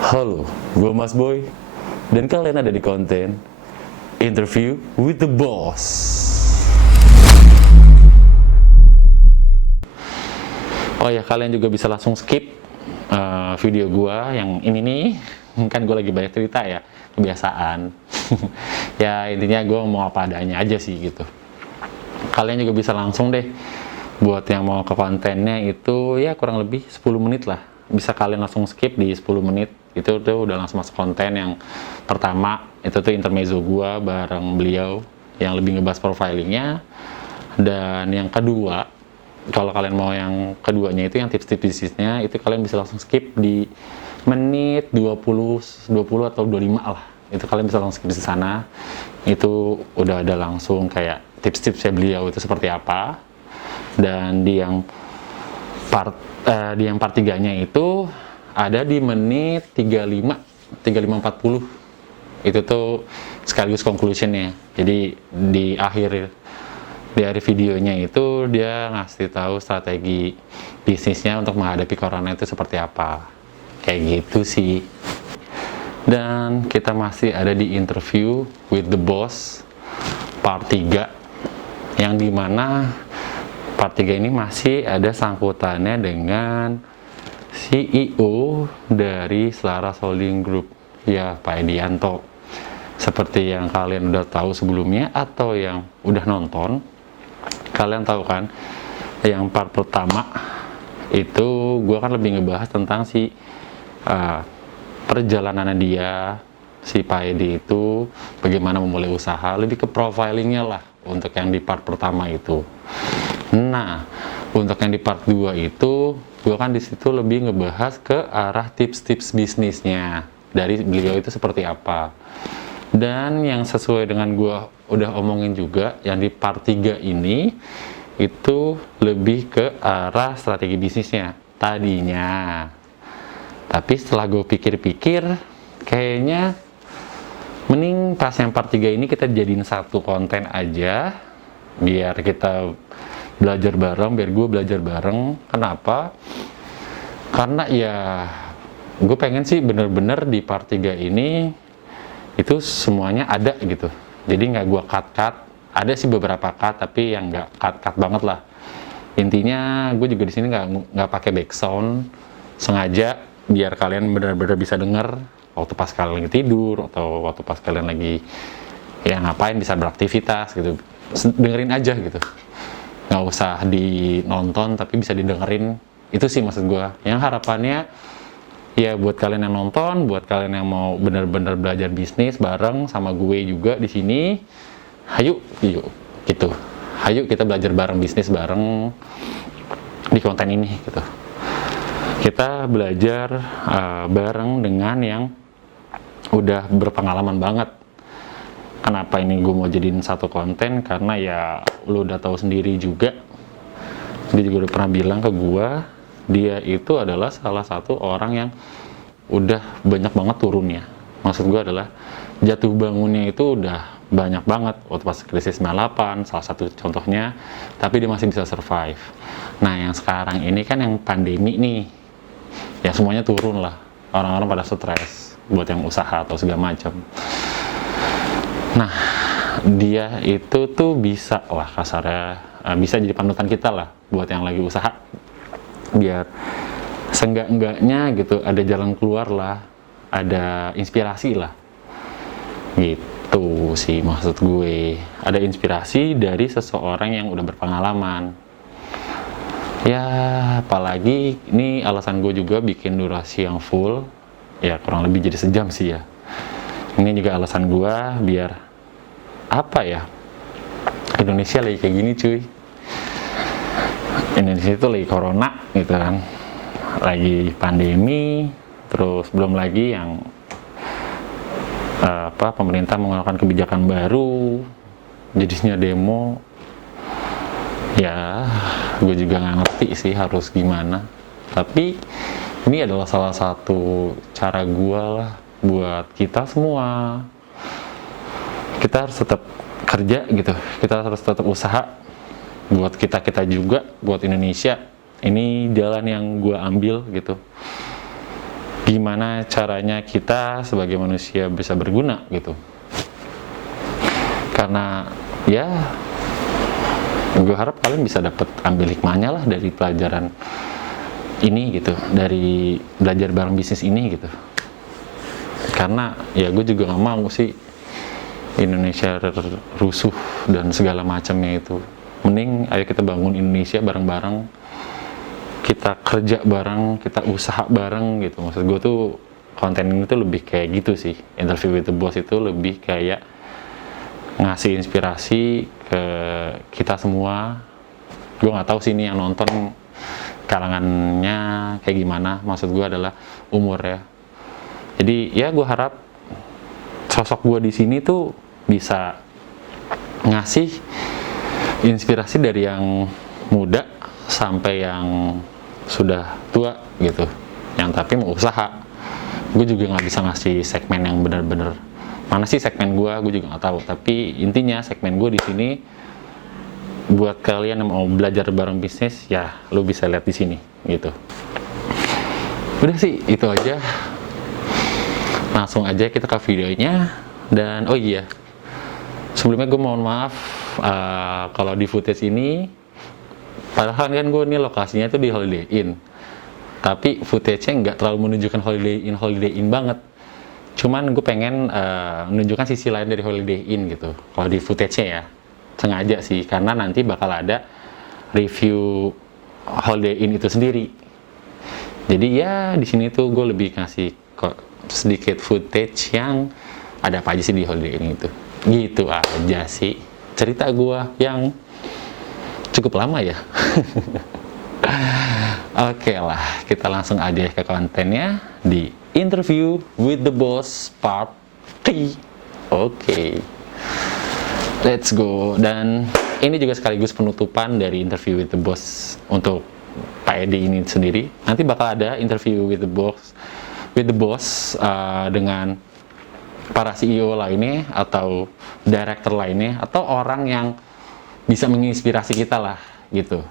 Halo, gue Mas Boy, dan kalian ada di konten Interview with the Boss. Oh ya, kalian juga bisa langsung skip video gue yang ini nih. Kan gue lagi banyak cerita ya, kebiasaan. Ya intinya gue mau apa adanya aja sih gitu. Kalian juga bisa langsung deh, buat yang mau ke kontennya itu ya kurang lebih 10 menit lah. Bisa kalian langsung skip di 10 menit. Itu tuh udah langsung masuk konten yang pertama. Itu tuh intermezzo gua bareng beliau yang lebih ngebahas profilingnya. Dan yang kedua, kalau kalian mau yang keduanya itu yang tips-tips bisnisnya, itu kalian bisa langsung skip di menit 20 atau 25 lah. Itu kalian bisa langsung skip di sana. Itu udah ada langsung kayak tips-tipsnya beliau itu seperti apa. Dan di yang part 3-nya itu ada di menit 35 itu tuh sekaligus conclusionnya. Jadi di akhir videonya itu dia ngasih tahu strategi bisnisnya untuk menghadapi corona itu seperti apa, kayak gitu sih. Dan kita masih ada di interview with the boss part 3, yang dimana part 3 ini masih ada sangkutannya dengan CEO dari Selaras Holding Group, ya Pak Edianto. Seperti yang kalian udah tahu sebelumnya atau yang udah nonton, kalian tahu kan, yang part pertama itu gue kan lebih ngebahas tentang perjalanannya dia, si Pak Edi itu bagaimana memulai usaha, lebih ke profilingnya lah untuk yang di part pertama itu. Nah, untuk yang di part 2 itu, gue kan di situ lebih ngebahas ke arah tips-tips bisnisnya dari beliau itu seperti apa. Dan yang sesuai dengan gue udah omongin juga, yang di part 3 ini, itu lebih ke arah strategi bisnisnya tadinya. Tapi setelah gue pikir-pikir, kayaknya mending pas yang part 3 ini kita jadiin satu konten aja, biar kita belajar bareng, biar gue belajar bareng. Kenapa? Karena ya gue pengen sih bener-bener di part 3 ini itu semuanya ada gitu. Jadi nggak gue cut-cut. Ada sih beberapa cut, tapi yang nggak cut-cut banget lah. Intinya gue juga di sini nggak pakai background sengaja biar kalian bener-bener bisa denger waktu pas kalian lagi tidur atau waktu pas kalian lagi ya ngapain, bisa beraktivitas gitu. Dengerin aja gitu. Nggak usah dinonton tapi bisa didengerin. Itu sih maksud gue. Yang harapannya ya buat kalian yang nonton, buat kalian yang mau bener-bener belajar bisnis bareng sama gue juga di sini, hayu gitu. Hayu kita belajar bareng bisnis bareng di konten ini gitu. Kita belajar bareng dengan yang udah berpengalaman banget. Kenapa ini gue mau jadiin satu konten? Karena ya lu udah tahu sendiri juga, dia juga udah pernah bilang ke gue, dia itu adalah salah satu orang yang udah banyak banget turunnya. Maksud gue adalah jatuh bangunnya itu udah banyak banget waktu pas krisis 98, salah satu contohnya, tapi dia masih bisa survive. Nah yang sekarang ini kan yang pandemi nih, ya semuanya turun lah, orang-orang pada stres buat yang usaha atau segala macam. Nah, dia itu tuh bisa lah kasarnya, bisa jadi panutan kita lah buat yang lagi usaha. Biar seenggak-enggaknya gitu ada jalan keluar lah, ada inspirasi lah. Gitu sih maksud gue. Ada inspirasi dari seseorang yang udah berpengalaman. Ya, apalagi ini alasan gue juga bikin durasi yang full. Ya, kurang lebih jadi sejam sih ya. Ini juga alasan gue biar apa ya, Indonesia lagi kayak gini cuy. Indonesia itu lagi corona gitu kan, lagi pandemi, terus belum lagi yang pemerintah mengeluarkan kebijakan baru, jadinya demo. Ya, gue juga nggak ngerti sih harus gimana. Tapi ini adalah salah satu cara gue lah buat kita semua. Kita harus tetap kerja gitu, kita harus tetap usaha buat kita juga, buat Indonesia. Ini jalan yang gue ambil gitu. gimana caranya kita sebagai manusia bisa berguna gitu. Karena ya gue harap kalian bisa dapat ambil hikmahnya lah dari pelajaran ini gitu, dari belajar bareng bisnis ini gitu. Karena ya gue juga nggak mau sih Indonesia rusuh dan segala macamnya itu. Mending ayo kita bangun Indonesia bareng-bareng, kita kerja bareng, kita usaha bareng gitu. Maksud gue tuh konten ini tuh lebih kayak gitu sih. Interview with the Boss itu lebih kayak ngasih inspirasi ke kita semua. Gue nggak tahu sih ini yang nonton kalangannya kayak gimana. Maksud gue adalah umur ya. Jadi ya gue harap sosok gue di sini tuh bisa ngasih inspirasi dari yang muda sampai yang sudah tua gitu, yang tapi mau usaha. Gue juga nggak bisa ngasih segmen yang benar-benar mana sih segmen gue juga nggak tahu. Tapi intinya segmen gue di sini buat kalian yang mau belajar bareng bisnis, ya lu bisa lihat di sini gitu. Udah sih itu aja. Langsung aja kita ke videonya. Dan oh iya, sebelumnya gue mohon maaf kalau di footage ini, padahal kan gue ini lokasinya itu di Holiday Inn, tapi footage-nya nggak terlalu menunjukkan Holiday Inn banget. Cuman gue pengen menunjukkan sisi lain dari Holiday Inn gitu. Kalau di footage-nya ya, sengaja sih, karena nanti bakal ada review Holiday Inn itu sendiri. Jadi ya di sini tuh gue lebih ngasih kok sedikit footage yang ada apa aja sih di Holiday Inn itu. Gitu aja sih cerita gue yang cukup lama ya. Oke lah, kita langsung aja ke kontennya di Interview with the Boss Part 3. Oke, let's go. Dan ini juga sekaligus penutupan dari Interview with the Boss untuk Pak Edi ini sendiri. Nanti bakal ada Interview with the Boss dengan para CEO lainnya atau director lainnya atau orang yang bisa menginspirasi kita lah gitu.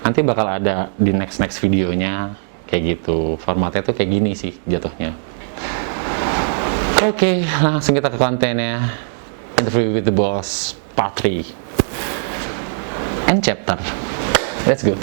Nanti bakal ada di next videonya kayak gitu. Formatnya tuh kayak gini sih jatuhnya. Oke, langsung kita ke kontennya. Interview with the Boss Part 3 and chapter. Let's go.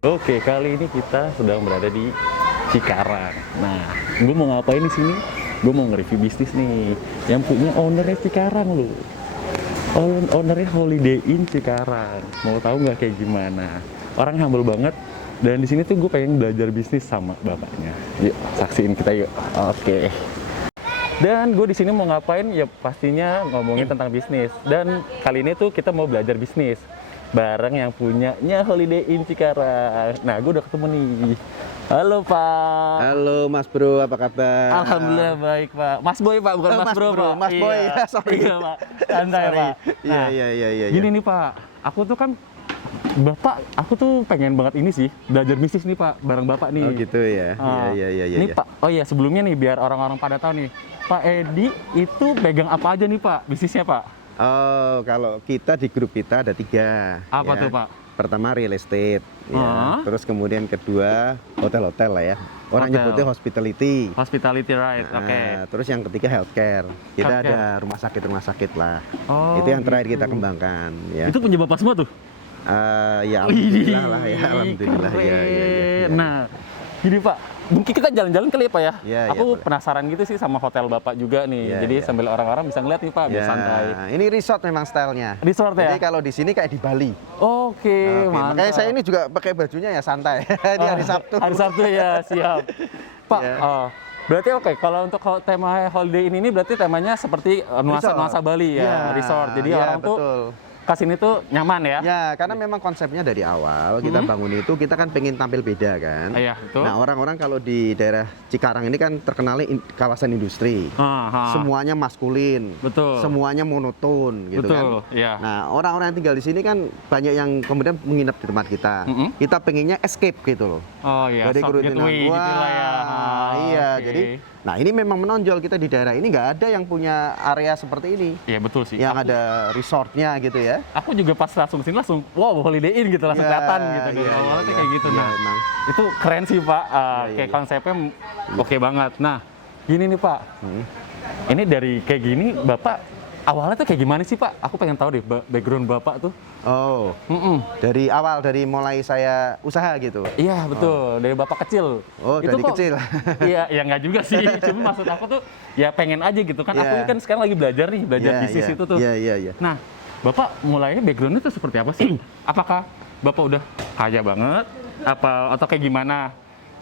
Oke, kali ini kita sedang berada di Cikarang. Nah, gue mau ngapain di sini? Gue mau nge-review bisnis nih. Yang punya ownernya Cikarang loh. Ownernya Holiday Inn Cikarang. Mau tahu nggak kayak gimana? Orang humble banget. Dan di sini tuh gue pengen belajar bisnis sama bapaknya. Yuk, saksiin kita yuk. Oke. Dan gue di sini mau ngapain? Ya pastinya ngomongin tentang bisnis. Dan kali ini tuh kita mau belajar bisnis bareng yang punyanya Holiday Inn Cikarang. Nah, gue udah ketemu nih Halo Pak. Halo Mas Bro, apa kabar? Alhamdulillah baik Pak. Mas Boy Pak, bukan Mas Bro Pak. Mas Boy, Iya. sorry. Iya Pak, santai Sorry. Pak. Iya, Nah, iya. Gini nih Pak, aku tuh kan Bapak, aku tuh pengen banget ini sih, belajar bisnis nih Pak, bareng Bapak nih. Oh gitu ya. Iya. Ini Pak, oh iya sebelumnya nih biar orang-orang pada tahu nih, Pak Edi itu pegang apa aja nih Pak, bisnisnya Pak? Oh, kalau kita di grup kita ada 3. Apa ya. tuh Pak? Pertama real estate, ya. Terus kemudian kedua hotel-hotel lah ya. Orang Hotel. nyebutnya hospitality. Hospitality right, Nah, oke. Terus yang ketiga healthcare. Kita Healthcare. ada rumah sakit lah. Oh, Itu yang terakhir gitu. kita kembangkan. Ya. Itu punya Bapak semua tuh? Ya alhamdulillah lah ya, Widih, alhamdulillah ya. keren. Nah, gini Pak, mungkin kita jalan-jalan kali ya Pak ya? Iya, Aku boleh. penasaran gitu sih sama hotel Bapak juga nih. Iya, Jadi iya. sambil orang-orang bisa ngeliat nih Pak, biar Ya, santai. ini resort memang stylenya. Resort ya? Jadi kalau di sini kayak di Bali. Oke, mantap. Makanya saya ini juga pakai bajunya ya santai. Ini hari Sabtu. Hari Sabtu ya, siap. Pak, Iya. berarti oke, kalau untuk tema holiday ini berarti temanya seperti nuansa Bali ya, resort. Jadi ya, orang tuh betul. kesini tuh nyaman ya? Ya, karena memang konsepnya dari awal kita bangun itu kita kan pengen tampil beda kan. Iya, betul. Nah, orang-orang kalau di daerah Cikarang ini kan terkenalnya kawasan industri. Semuanya maskulin. Betul. Semuanya monoton gitu Betul, kan. iya. Nah, orang-orang yang tinggal di sini kan banyak yang kemudian menginap di tempat kita. Kita pengennya escape gitu loh. Oh iya, Dari short kerutinan. gateway gitu lah ya. Iya, Oke. jadi nah ini memang menonjol kita di daerah ini nggak ada yang punya area seperti ini. Iya betul sih. Yang ada resortnya gitu ya. Aku juga pas langsung sini langsung wow holiday in gitu langsung Ya, kelihatan gitu dari iya, awal tuh iya, kayak gitu. iya, Nah, emang. itu keren sih Pak. Iya, Kayak iya. konsepnya oke banget. Nah, gini nih Pak. Ini dari kayak gini Bapak awalnya tuh kayak gimana sih Pak? Aku pengen tahu deh background Bapak tuh. Oh, Mm-mm. dari awal dari mulai saya usaha gitu. Iya betul, dari Bapak kecil. Oh, dari kecil. Iya, ya nggak juga sih. Cuma maksud aku tuh ya pengen aja gitu kan. Aku Iya. kan sekarang lagi belajar nih, belajar Iya, bisnis iya. itu tuh. Iya. Nah, Bapak mulainya backgroundnya tuh seperti apa sih? Apakah Bapak udah kaya banget? Atau kayak gimana?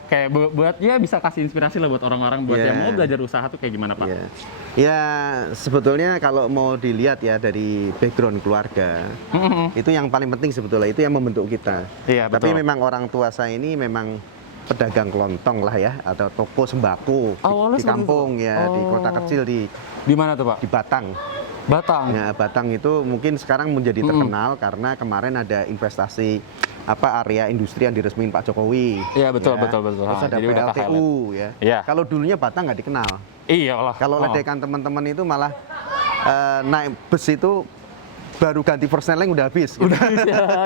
Kayak buat ya bisa kasih inspirasi lah buat orang-orang buat Iya. yang mau belajar usaha tuh kayak gimana Pak? Iya. Ya, sebetulnya kalau mau dilihat ya dari background keluarga, itu yang paling penting sebetulnya itu yang membentuk kita. Iya, Tapi betul. memang orang tua saya ini memang pedagang kelontong lah ya, atau toko sembako Awalnya di seperti kampung itu? ya, di kota kecil Di mana tuh Pak? di Batang. Batang. Ya, Batang itu mungkin sekarang menjadi terkenal karena kemarin ada investasi area industri yang diresmiin Pak Jokowi. Iya, betul, betul. Terus ada Jadi udah PLTU ya. Iya. Kalau dulunya Batang nggak dikenal. Iya lah. Kalau ledekan teman-teman itu malah naik bus itu baru ganti persneling udah habis.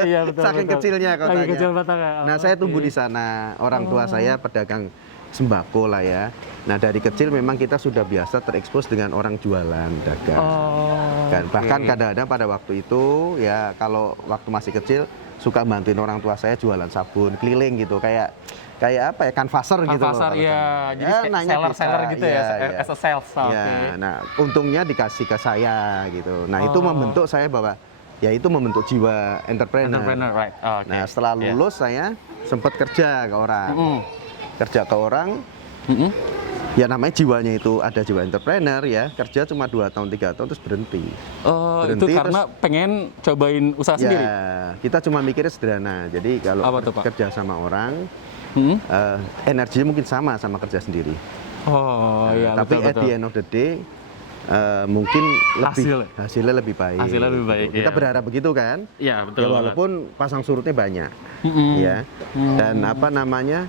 Iya betul. Saking betul. kecilnya kotanya. Saking kecil Batang ya. Nah, saya Oke. tumbuh di sana. Orang tua saya pedagang sembako lah ya. Nah, dari kecil memang kita sudah biasa terekspos dengan orang jualan, dagang. Oh. Bahkan oke. kadang-kadang pada waktu itu ya kalau waktu masih kecil suka bantuin orang tua saya jualan sabun keliling gitu kayak apa ya canvasser gitu loh. Pasar kalau ya, zaman. jadi Ya, nanya seller bisa. gitu ya, Iya. as a sales. Oke. Ya, nah untungnya dikasih ke saya gitu. Nah itu Oh. membentuk saya bahwa ya itu membentuk jiwa entrepreneur. Entrepreneur, right? Oh, oke. Nah setelah Iya. lulus saya sempat kerja ke orang, Mm-mm. kerja ke orang. Mm-mm. Ya namanya jiwanya itu ada jiwa entrepreneur ya, kerja cuma 2 tahun 3 tahun terus berhenti. Oh, itu Berhenti, karena pengen cobain usaha sendiri. Ya, kita cuma mikirnya sederhana. Jadi kalau Apa tuh, Pak? kerja sama orang, Hmm? energinya mungkin sama kerja sendiri. Oh, iya Tapi betul at betul. the end of the day, mungkin hasilnya lebih baik. Hasilnya lebih baik, Kita iya. berharap begitu kan? Iya betul. Ya, walaupun pasang surutnya banyak, Mm-mm. ya. Dan apa namanya?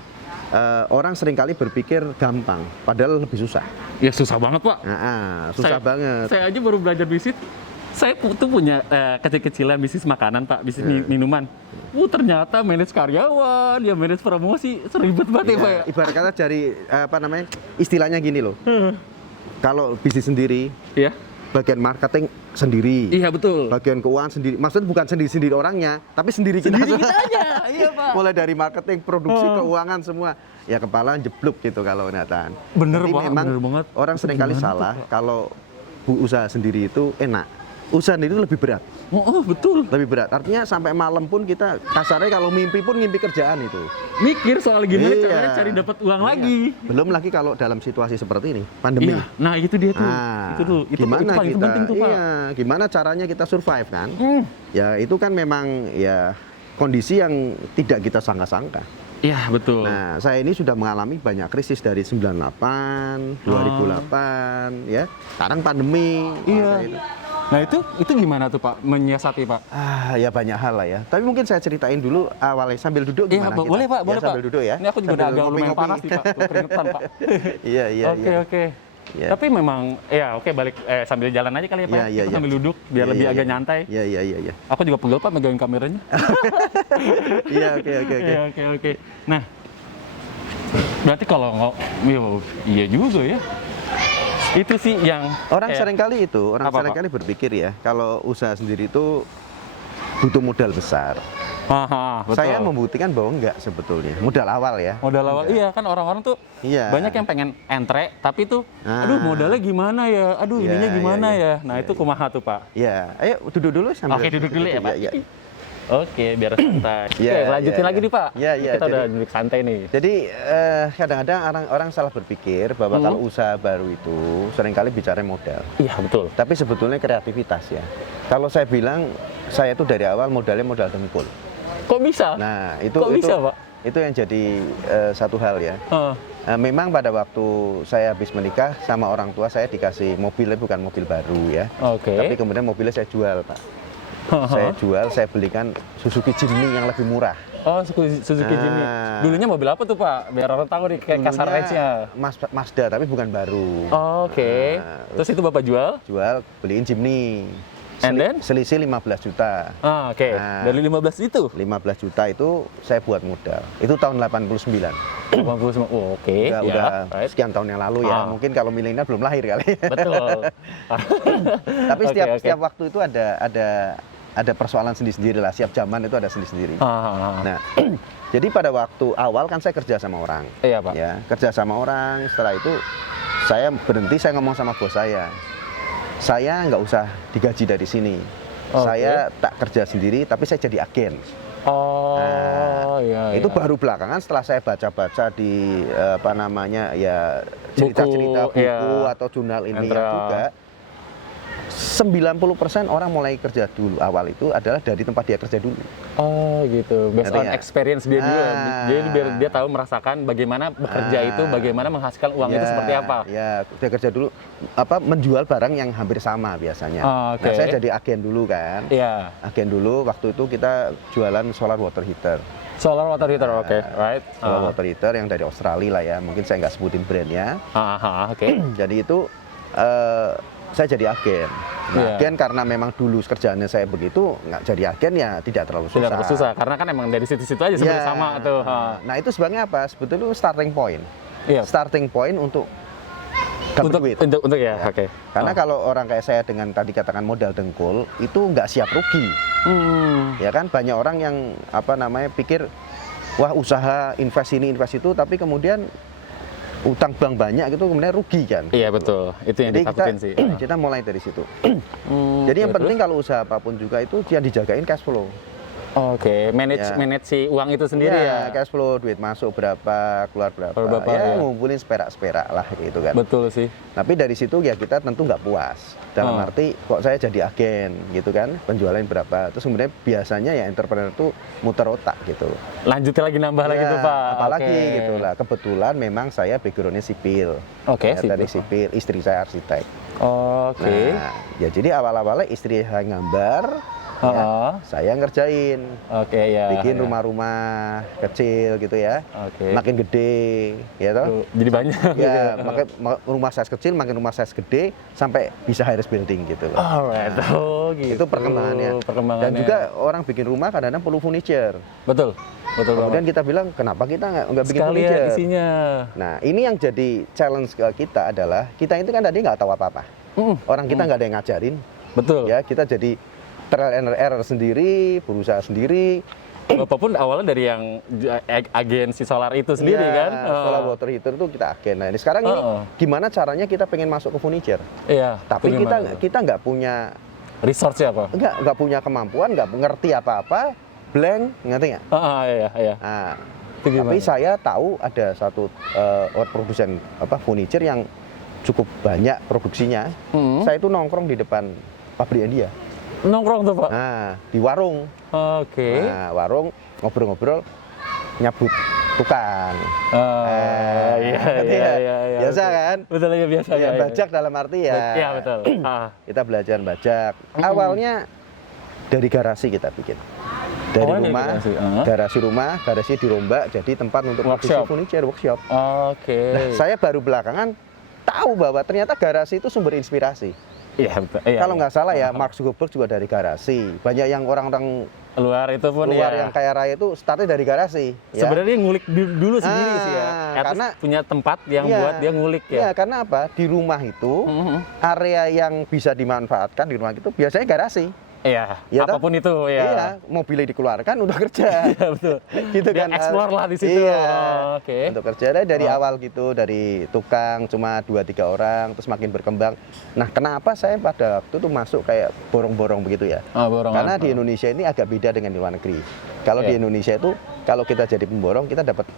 Orang seringkali berpikir gampang, padahal lebih susah. Ya susah banget Pak. Susah banget. Saya aja baru belajar bisnis. Saya tuh punya kecil-kecilan bisnis makanan Pak, bisnis minuman. Ternyata manage karyawan, ya manage promosi, seribet banget ya Pak ya. Ibarat kata dari apa namanya? Istilahnya gini loh. Kalau bisnis sendiri, Iya. bagian marketing sendiri. Iya betul. Bagian keuangan sendiri. Maksudnya bukan sendiri-sendiri orangnya, tapi sendiri kita. Sendiri kita aja. Iya Pak. Mulai dari marketing, produksi, keuangan semua. Ya kepala jeblok gitu kalau kelihatan. Bener, Jadi Pak, memang bener banget. orang Itu seringkali gimana tuh, salah Pak? kalau usaha sendiri itu enak. Usaha sendiri itu lebih berat. Oh, betul. Lebih berat. Artinya sampai malam pun kita kasarnya kalau mimpi pun ngimpi kerjaan itu. Mikir soal gimana Iya. caranya cari dapat uang lagi. Belum lagi kalau dalam situasi seperti ini, pandemi. Iya. Nah, itu dia tuh. Ah, itu tuh. Itu gimana paling kita, penting tuh, Pak. iya, gimana caranya kita survive kan? Ya itu kan memang ya kondisi yang tidak kita sangka-sangka. Iya, betul. Nah, saya ini sudah mengalami banyak krisis dari 98, 2008, ya. Sekarang pandemi. Iya. Maka itu. Nah, itu gimana tuh, Pak? Menyiasati, Pak? Ya banyak hal lah ya. Tapi mungkin saya ceritain dulu awalnya sambil duduk Iya, gimana Pak. kita? Boleh, Pak. Ya, Boleh, Pak. sambil duduk ya. Ini aku juga Sambil udah agak lumayan ngopi-ngopi. panas nih, Pak. Tuh, keringetan, Pak. Iya, iya, Oke, iya. oke. Iya. Tapi memang, ya oke balik sambil jalan aja kali ya, Pak. Iya, iya, Kita iya. sambil duduk, biar Iya, lebih iya, agak iya. nyantai. Iya, iya, iya, iya. Aku juga pegel, Pak, megangin kameranya. Iya, oke, oke, oke. Iya, oke. Nah, berarti kalau iya juga ya. Itu sih yang Orang seringkali itu, orang Apa, Pak? seringkali berpikir ya, kalau usaha sendiri itu butuh modal besar. betul. Saya membuktikan bahwa enggak sebetulnya. Modal awal ya. Modal awal, iya kan orang-orang tuh Iya. banyak yang pengen entre, tapi tuh, Ah. aduh modalnya gimana ya, aduh Iya, ininya iya, gimana iya. ya. Nah Iya, itu kumaha tuh, Pak. Ya, ayo duduk dulu sambil. Oke, duduk dulu ya, Pak. Iya, iya. Oke, biar santai. Iya, Oke, lanjutin iya, lagi iya. nih, Pak. Iya, iya, Kita udah jadi- duduk santai nih. Jadi kadang-kadang orang salah berpikir bahwa kalau usaha baru itu seringkali bicara modal. Iya, betul. Tapi sebetulnya kreativitas ya. Kalau saya bilang saya itu dari awal modalnya modal dengkul. Kok bisa? Nah, itu Kok bisa, Pak? Itu yang jadi satu hal ya. Heeh. Memang pada waktu saya habis menikah sama orang tua saya dikasih mobilnya bukan mobil baru ya. Oke. Tapi kemudian mobilnya saya jual, Pak. Saya jual, saya belikan Suzuki Jimny yang lebih murah. Oh, Suzuki Jimny. Ah. Dulunya mobil apa tuh, Pak? Biar orang tahu nih kayak kasar Dulunya range-nya. Mazda tapi bukan baru. Oke. Nah, Terus itu Bapak jual? Jual, beliin Jimny. And then? Selisih 15 juta. Oke. Nah. Dari 15 itu? 15 juta itu saya buat modal. Itu tahun 89. 89. Oh, oke. Udah right. sekian tahun yang lalu ya. Ah. Mungkin kalau milenial belum lahir kali. Betul. Tapi Oke, setiap oke. setiap waktu itu ada persoalan sendiri-sendiri lah. Setiap zaman itu ada sendiri-sendiri. Nah, jadi pada waktu awal kan saya kerja sama orang. Iya, Pak. Ya, kerja sama orang. Setelah itu saya berhenti, saya ngomong sama bos saya nggak usah digaji dari sini. Oke. Saya tak kerja sendiri, tapi saya jadi agen. Oh, Nah, iya. itu iya. baru belakangan setelah saya baca-baca di apa namanya ya cerita-cerita Buku, buku iya. atau jurnal ilmiah Entra. juga. 90% orang mulai kerja dulu awal itu adalah dari tempat dia kerja dulu. Oh, gitu. Based Ngerti on nggak? experience dia dulu. Ya. Ah. Jadi biar dia tahu merasakan bagaimana bekerja itu, bagaimana menghasilkan uang itu seperti apa. Ya, dia kerja dulu menjual barang yang hampir sama biasanya. Oh, oke. Nah, saya jadi agen dulu kan. Iya. Agen dulu waktu itu kita jualan solar water heater. Solar water heater, oke, right? Solar water heater yang dari Australia lah ya. Mungkin saya nggak sebutin brandnya. Oke. Jadi itu saya jadi agen. Nah, Iya. agen karena memang dulu kerjaannya saya begitu, nggak jadi agen ya tidak terlalu susah. Tidak terlalu susah, karena kan emang dari situ-situ aja sebenarnya Ya. sama tuh. Nah itu sebabnya apa? Sebetulnya itu starting point. Iya. Starting point untuk dapat duit. Untuk ya, oke. Karena kalau orang kayak saya dengan tadi katakan modal dengkul itu nggak siap rugi. Ya kan banyak orang yang apa namanya pikir wah usaha invest ini invest itu tapi kemudian utang bank banyak gitu kemudian rugi kan. Iya betul, itu yang Jadi ditakutin sih. kita mulai dari situ. Jadi yang penting kalau usaha apapun juga itu dia dijagain cash flow. Oke, manage Ya. manage si uang itu sendiri ya. Cash flow, duit masuk berapa, keluar berapa. Keluar berapa, ya, ya. ngumpulin seperak-seperak lah gitu kan. Betul sih. Tapi dari situ ya kita tentu nggak puas. Dalam arti kok saya jadi agen gitu kan, penjualan berapa. Terus kemudian biasanya ya entrepreneur tuh muter otak gitu. Lanjutin lagi nambah lagi Ya, tuh Pak. apalagi Oke. gitu lah. Kebetulan memang saya backgroundnya sipil. Oke, Ya, sipil. dari sipil, istri saya arsitek. Oke. Nah, ya jadi awal-awalnya istri saya gambar, ya, saya ngerjain. Oke ya. Bikin ya. rumah-rumah kecil gitu ya. Oke. Makin gede, ya toh. Tuh, jadi banyak. Ya, makin rumah size kecil, makin rumah size gede sampai bisa high rise building gitu loh. Alright. Oh, gitu. Itu perkembangannya. Perkembangannya. Dan juga orang bikin rumah kadang-kadang perlu furniture. betul. Betul Kemudian banget. kita bilang kenapa kita nggak bikin Sekalian furniture? isinya. Nah, ini yang jadi challenge ke kita adalah kita itu kan tadi nggak tahu apa-apa. Orang kita nggak ada yang ngajarin. Betul. Ya, kita jadi trial and error sendiri, berusaha sendiri. Bapak pun awalnya dari yang agensi solar itu sendiri Iya, kan? solar water heater itu kita agen. Nah, ini sekarang ini gimana caranya kita pengen masuk ke furniture? Iya. Tapi itu gimana tuh? kita nggak punya resource-nya apa? nggak punya kemampuan, nggak ngerti apa-apa, blank, ngerti nggak? Iya. Nah, Itu gimana? tapi saya tahu ada satu produsen furniture yang cukup banyak produksinya. Saya itu nongkrong di depan pabriknya dia. Nongkrong tuh Pak? Nah, di warung. Oke. Nah, warung ngobrol-ngobrol, nyabut tukang. Iya. Biasa kan? Betul ya biasa Ya, bajak dalam arti ya. Iya betul. Kita belajar bajak. Awalnya dari garasi kita bikin. Dari Awalnya rumah, garasi dirombak jadi tempat untuk produksi Workshop. furniture, workshop. Oke. Nah, saya baru belakangan tahu bahwa ternyata garasi itu sumber inspirasi. Iya betul. Iya, Kalau nggak salah ya, Mark Zuckerberg juga dari garasi. Banyak yang orang-orang luar itu pun luar ya. yang kaya raya itu startnya dari garasi. Ya. Sebenarnya dia ngulik dulu sendiri sih ya. Karena punya tempat yang Iya. buat dia ngulik ya. Iya, karena apa? Di rumah itu area yang bisa dimanfaatkan di rumah itu biasanya garasi. Iya. Iya, Apapun itu ya. Iya, mobilnya dikeluarkan udah kerja. Iya betul. Gitu Dia kan. explore lah di situ. Iya. Oh, oke. Untuk kerja dari awal gitu, dari tukang cuma 2-3 orang, terus makin berkembang. Nah, kenapa saya pada waktu itu masuk kayak borong-borong begitu ya? Oh, borongan. Karena di Indonesia ini agak beda dengan di luar negeri. Kalau di Iya. Indonesia itu, kalau kita jadi pemborong, kita dapat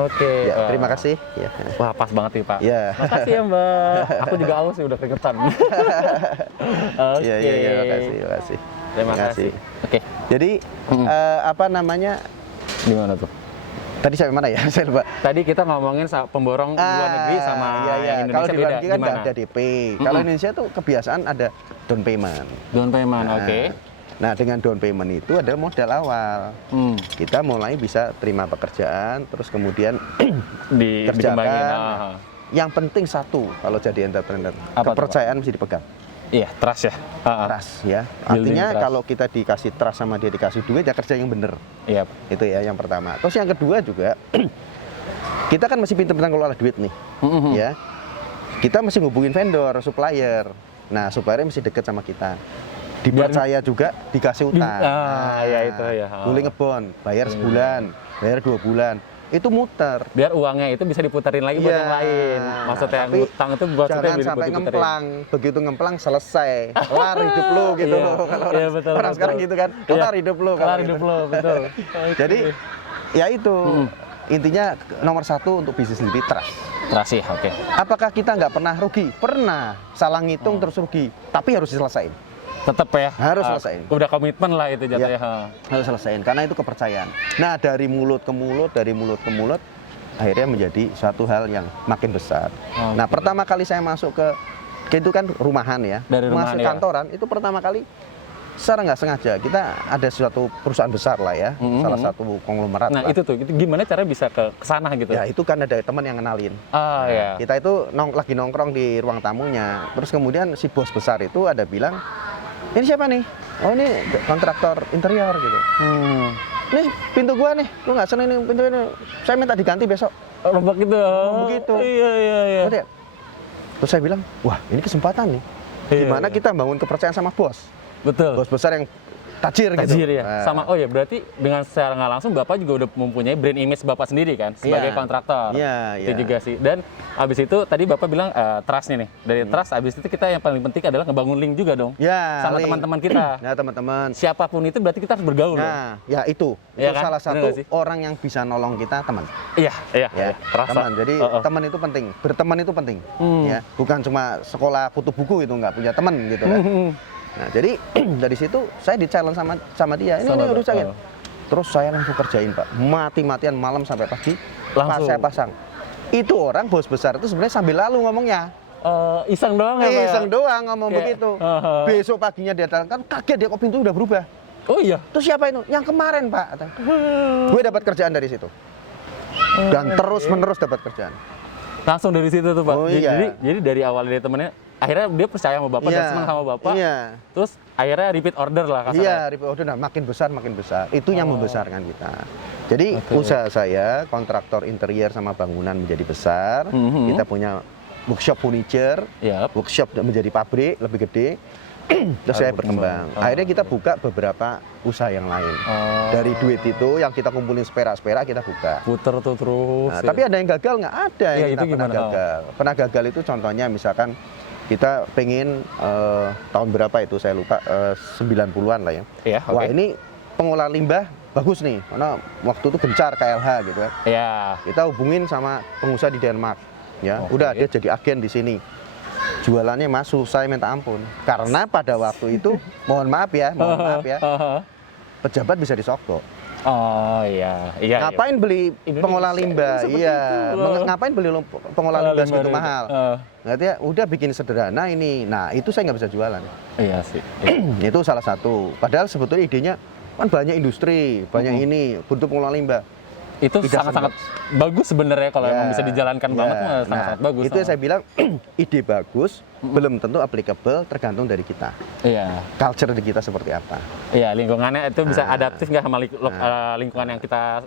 Oke. ya, terima kasih. Ya. Wah, pas banget nih, Pak. Ya. Makasih ya, Mbak. Aku juga haus sih udah keringetan. Oke. Iya, makasih. Terima kasih. Oke. Jadi apa namanya? Gimana tuh? Tadi sampai mana ya? Saya lupa. Tadi kita ngomongin pemborong luar negeri sama iya. yang Kalau Indonesia di luar beda. negeri kan nggak Gimana? ada DP. Kalau Indonesia tuh kebiasaan ada down payment. Down payment, Nah, oke. Nah, dengan down payment itu adalah modal awal. Kita mulai bisa terima pekerjaan, terus kemudian Dikembangin. kerjakan. Yang penting satu kalau jadi entrepreneur, Apa tuh, kepercayaan mesti dipegang. Iya, trust ya. Trust ya. Building Artinya trust. kalau kita dikasih trust sama dia dikasih duit ya kerja yang bener. Iya. Itu ya yang pertama. Terus yang kedua juga kita kan masih pintar-pintar ngelola duit nih. Ya. Kita mesti ngubungin vendor, supplier. Nah, supplier mesti deket sama kita. Dipercaya juga dikasih utang. Ya itu ya. Boleh ngebon, bayar sebulan, bayar 2 bulan. Itu muter. Biar uangnya itu bisa diputerin lagi buat yang lain. Maksudnya tapi ngutang itu buat jangan sampai ngemplang. Begitu ngemplang selesai. Kelar hidup lu gitu. Iya. Kalau Iya, orang, betul, orang betul. sekarang gitu kan. Kelar hidup lu. Kelar hidup lo, betul. Jadi ya itu intinya nomor satu untuk bisnis sendiri trust. Trust ya, oke. Apakah kita nggak pernah rugi? Pernah. Salah ngitung terus rugi. Tapi harus diselesain. Tetap ya. Harus selesaiin. Udah komitmen lah itu jatuhnya. Harus selesaiin karena itu kepercayaan. Nah, dari mulut ke mulut, akhirnya menjadi suatu hal yang makin besar. Oke. Nah, pertama kali saya masuk ke itu kan rumahan ya. Dari rumahan, masuk ya. kantoran itu pertama kali secara nggak sengaja kita ada suatu perusahaan besar lah ya, salah satu konglomerat. Nah lah. itu gimana cara bisa ke sana gitu? Ya itu kan ada teman yang kenalin. Ya. Kita itu lagi nongkrong di ruang tamunya. Terus kemudian si bos besar itu ada bilang, ini siapa nih? Oh ini kontraktor interior gitu. Nih pintu gua nih, lu nggak seneng nih pintu ini. Saya minta diganti besok. Rombak gitu. Begitu. Iya. Ngerti ya? Terus saya bilang, wah ini kesempatan nih. Iya, Gimana iya. kita bangun kepercayaan sama bos? Betul. Bos besar yang tajir gitu. Tajir ya. Nah, Sama berarti dengan secara nggak langsung Bapak juga udah mempunyai brand image Bapak sendiri kan sebagai Iya. kontraktor. Iya, Itu iya. juga sih. Dan abis itu tadi Bapak bilang trust nih. Dari trust abis itu kita yang paling penting adalah ngebangun link juga dong. Ya, Sama link. teman-teman kita. Nah teman-teman. Siapapun itu berarti kita harus bergaul. loh. Nah, ya itu Iya kan? salah Bener satu nggak sih? orang yang bisa nolong kita teman. Iya. Ya, Terasa. teman. Jadi Heeh. teman itu penting. Berteman itu penting. Ya, bukan cuma sekolah kutu buku itu nggak punya teman gitu kan. Nah, jadi dari situ saya di-challenge sama dia. Ini Sama urusan. Pak. Terus saya langsung kerjain, Pak. Mati-matian malam sampai pagi. Pas Langsung. saya pasang. Itu orang bos besar itu sebenarnya sambil lalu ngomongnya. Iseng doang ya, Pak? Iseng doang ngomong Kayak, begitu. heeh. Besok paginya dia datang kan kaget dia kok pintu udah berubah. Oh iya. Terus siapa itu? Yang kemarin, Pak. Gue dapat kerjaan dari situ. Dan terus-menerus dapat kerjaan. Langsung dari situ tuh Pak. Oh, iya. Jadi dari awal dari temennya, akhirnya dia percaya sama Bapak dan senang sama Bapak. Iya. Terus akhirnya repeat order lah kasarnya. Iya, repeat order nah, makin besar makin besar. Itu yang membesarkan kita. Jadi usaha saya kontraktor interior sama bangunan menjadi besar. Kita punya workshop furniture, Yap. workshop menjadi pabrik lebih gede. Terus saya berkembang. Akhirnya kita buka beberapa usaha yang lain. Dari duit itu yang kita kumpulin sperak-sperak kita buka. Puter tuh terus. Nah, ya. tapi ada yang gagal nggak? Ada Ya, yang itu kita pernah gimana? gagal. Pernah gagal itu contohnya misalkan kita pengen tahun berapa itu saya lupa 90-an lah ya. Iya, Wah oke. ini pengolah limbah bagus nih karena waktu itu gencar KLH gitu kan. Ya. Kita hubungin sama pengusaha di Denmark ya. Oke. Udah dia jadi agen di sini. Jualannya masuk, saya minta ampun. Karena pada waktu itu mohon maaf ya, pejabat bisa disogok. Oh iya, iya. Ngapain beli Indonesia pengolah limbah? seperti Iya, itu loh. ngapain beli pengolah limbah segitu itu. mahal? Ngerti ya? Udah bikin sederhana ini. Nah, itu saya nggak bisa jualan. Iya sih. Itu salah satu. Padahal sebetulnya idenya kan banyak industri, banyak ini, butuh pengolah limbah. Itu Tidak sangat-sangat bagus sebenarnya kalau Ya, emang bisa dijalankan ya. banget mah sangat-sangat Nah, bagus. itu yang saya bilang ide bagus, belum tentu applicable, tergantung dari kita. Iya. Culture di kita seperti apa. Iya, lingkungannya itu bisa Nah. adaptif nggak sama lingkungan yang kita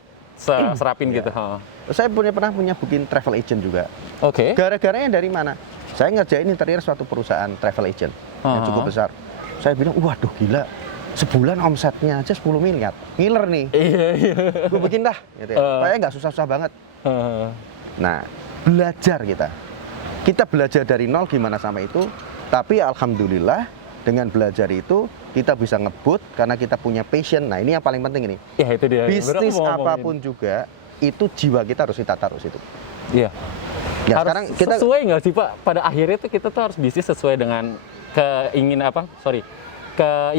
serapin gitu. Oh. Saya pernah punya bikin travel agent juga. Oke. Gara-garanya dari mana? Saya ngerjain interior suatu perusahaan travel agent yang cukup besar. Saya bilang, waduh gila, sebulan omsetnya aja 10 miliar. Ngiler nih, Iya, iya. gue bikin dah. Gitu ya. Kayaknya nggak susah-susah banget. Nah, belajar kita. Kita belajar dari nol gimana sama itu, tapi alhamdulillah dengan belajar itu kita bisa ngebut karena kita punya passion. Nah, ini yang paling penting ini. Ya itu dia. Bisnis Bener, mau apapun juga, itu jiwa kita harus kita taruh situ. Iya. Ya, Harus sekarang kita sesuai nggak sih Pak? Pada akhirnya tuh kita tuh harus bisnis sesuai dengan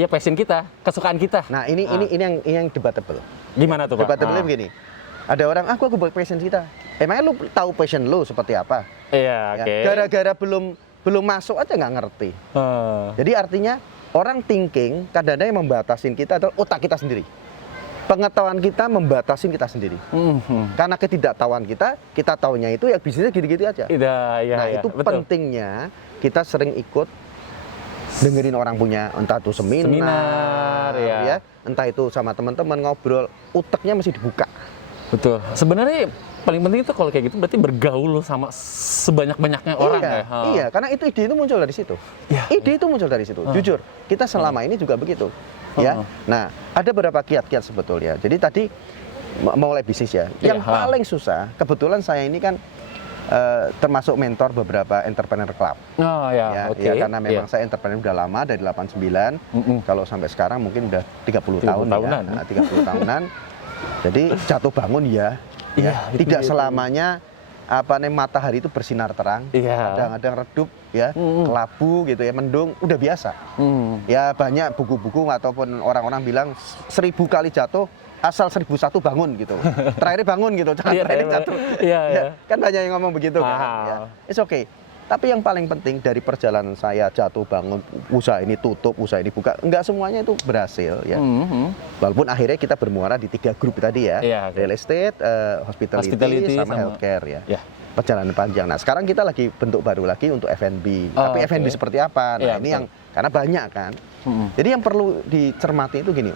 passion kita, kesukaan kita. Nah, ini yang debatable. Gimana tuh Pak? Debatable begini. Ada orang, aku buat passion kita. Emangnya lu tahu passion lu seperti apa? Iya, Ya, oke. gara-gara belum masuk aja nggak ngerti. Jadi artinya orang thinking kadang-kadang yang membatasin kita adalah otak kita sendiri. Pengetahuan kita membatasin kita sendiri. Karena ketidaktahuan kita taunya itu ya bisnisnya gitu-gitu aja. Iya, Nah, itu betul. pentingnya kita sering ikut dengerin orang punya entah itu seminar ya. entah itu sama teman-teman ngobrol, uteknya mesti dibuka. Betul. Sebenarnya paling penting itu kalau kayak gitu berarti bergaul sama sebanyak-banyaknya orang Iya, ya. iya, karena ide itu muncul dari situ. Iya. Ide itu muncul dari situ. Jujur, kita selama ini juga begitu. Ya. Nah, ada beberapa kiat-kiat sebetulnya. Jadi tadi mulai bisnis ya. Yang paling susah, kebetulan saya ini kan termasuk mentor beberapa entrepreneur club. Oh ya, oke. Ya, karena memang saya entrepreneur udah lama dari 89. Kalau sampai sekarang mungkin udah 30 tahun tahunan. ya. Nah, 30 tahunan. Jadi jatuh bangun ya. Iya, itu Tidak dia selamanya matahari itu bersinar terang. Iya. Kadang-kadang redup ya, kelabu gitu ya, mendung, udah biasa. Ya banyak buku-buku ataupun orang-orang bilang 1000 kali jatuh asal 1001 bangun gitu. Terakhir bangun gitu, jangan Iya, terakhir iya, jatuh. iya, iya. Kan banyak yang ngomong begitu kan. Ya. It's okay. Tapi yang paling penting dari perjalanan saya jatuh bangun, usaha ini tutup, usaha ini buka, enggak semuanya itu berhasil ya. Walaupun akhirnya kita bermuara di 3 grup tadi ya. Iya, oke. Real estate, hospitality sama healthcare ya. Ya. Perjalanan panjang. Nah, sekarang kita lagi bentuk baru lagi untuk F&B. Tapi oke. F&B seperti apa? Nah, Iya, ini betul. yang karena banyak kan. Jadi yang perlu dicermati itu gini.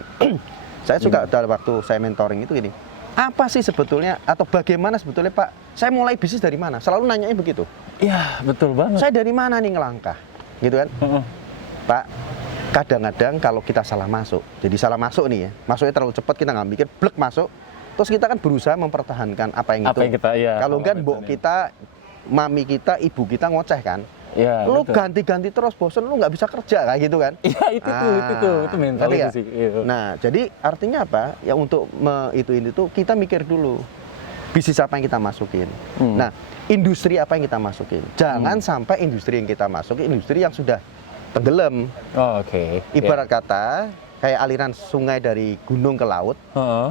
Saya suka dalam waktu saya mentoring itu gini. Apa sih sebetulnya atau bagaimana sebetulnya Pak? Saya mulai bisnis dari mana? Selalu nanyain begitu. Iya, betul banget. Saya dari mana nih ngelangkah? Gitu kan? Pak, kadang-kadang kalau kita salah masuk, jadi salah masuk nih ya, masuknya terlalu cepat kita nggak mikir, blek masuk, terus kita kan berusaha mempertahankan apa yang itu. Kalau enggak mbok kita, mami kita, ibu kita ngoceh kan, ya, lu betul. ganti-ganti terus bosen, lu nggak bisa kerja kayak gitu kan. Iya, itu mental ngerti itu nggak? sih. Iya. Nah, jadi artinya apa? Ya untuk ini tuh kita mikir dulu bisnis apa yang kita masukin. Nah, industri apa yang kita masukin. Jangan sampai industri yang kita masukin industri yang sudah tenggelam. Oh, oke. Ibarat kata kayak aliran sungai dari gunung ke laut.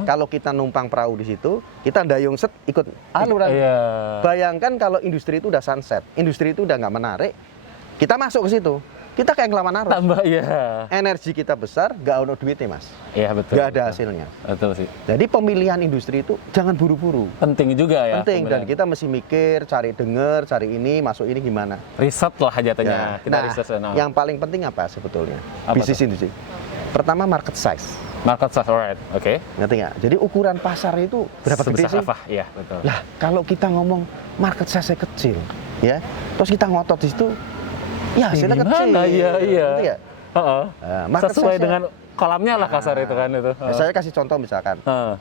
Kalau kita numpang perahu di situ, kita ndayung set ikut aluran. Iya. Bayangkan kalau industri itu udah sunset, industri itu udah nggak menarik, kita masuk ke situ, kita kayak ngelawan arus. Tambah ya. Energi kita besar, nggak ono duitnya mas, Iya, betul. nggak ada betul. hasilnya. Betul sih. Jadi pemilihan industri itu jangan buru-buru. Penting juga ya. Penting dan pemilihan. kita mesti mikir, cari denger, cari ini, masuk ini gimana. Riset lah jatuhnya. Ya. Kita Nah, riset. yang paling penting apa sebetulnya? Apa Bisnis industri. Pertama market size. Market size, alright. Oke. Ngerti nggak? Jadi ukuran pasar itu berapa gede Sebesar sih? apa? Iya, betul. Lah, kalau kita ngomong market size kecil, ya, terus kita ngotot di situ, ya hasilnya Gimana? kecil. Iya, iya. Ngerti nggak? Heeh. Market Sesuai size-nya- dengan kolamnya lah kasar itu kan itu. Ya, saya kasih contoh misalkan, Heeh.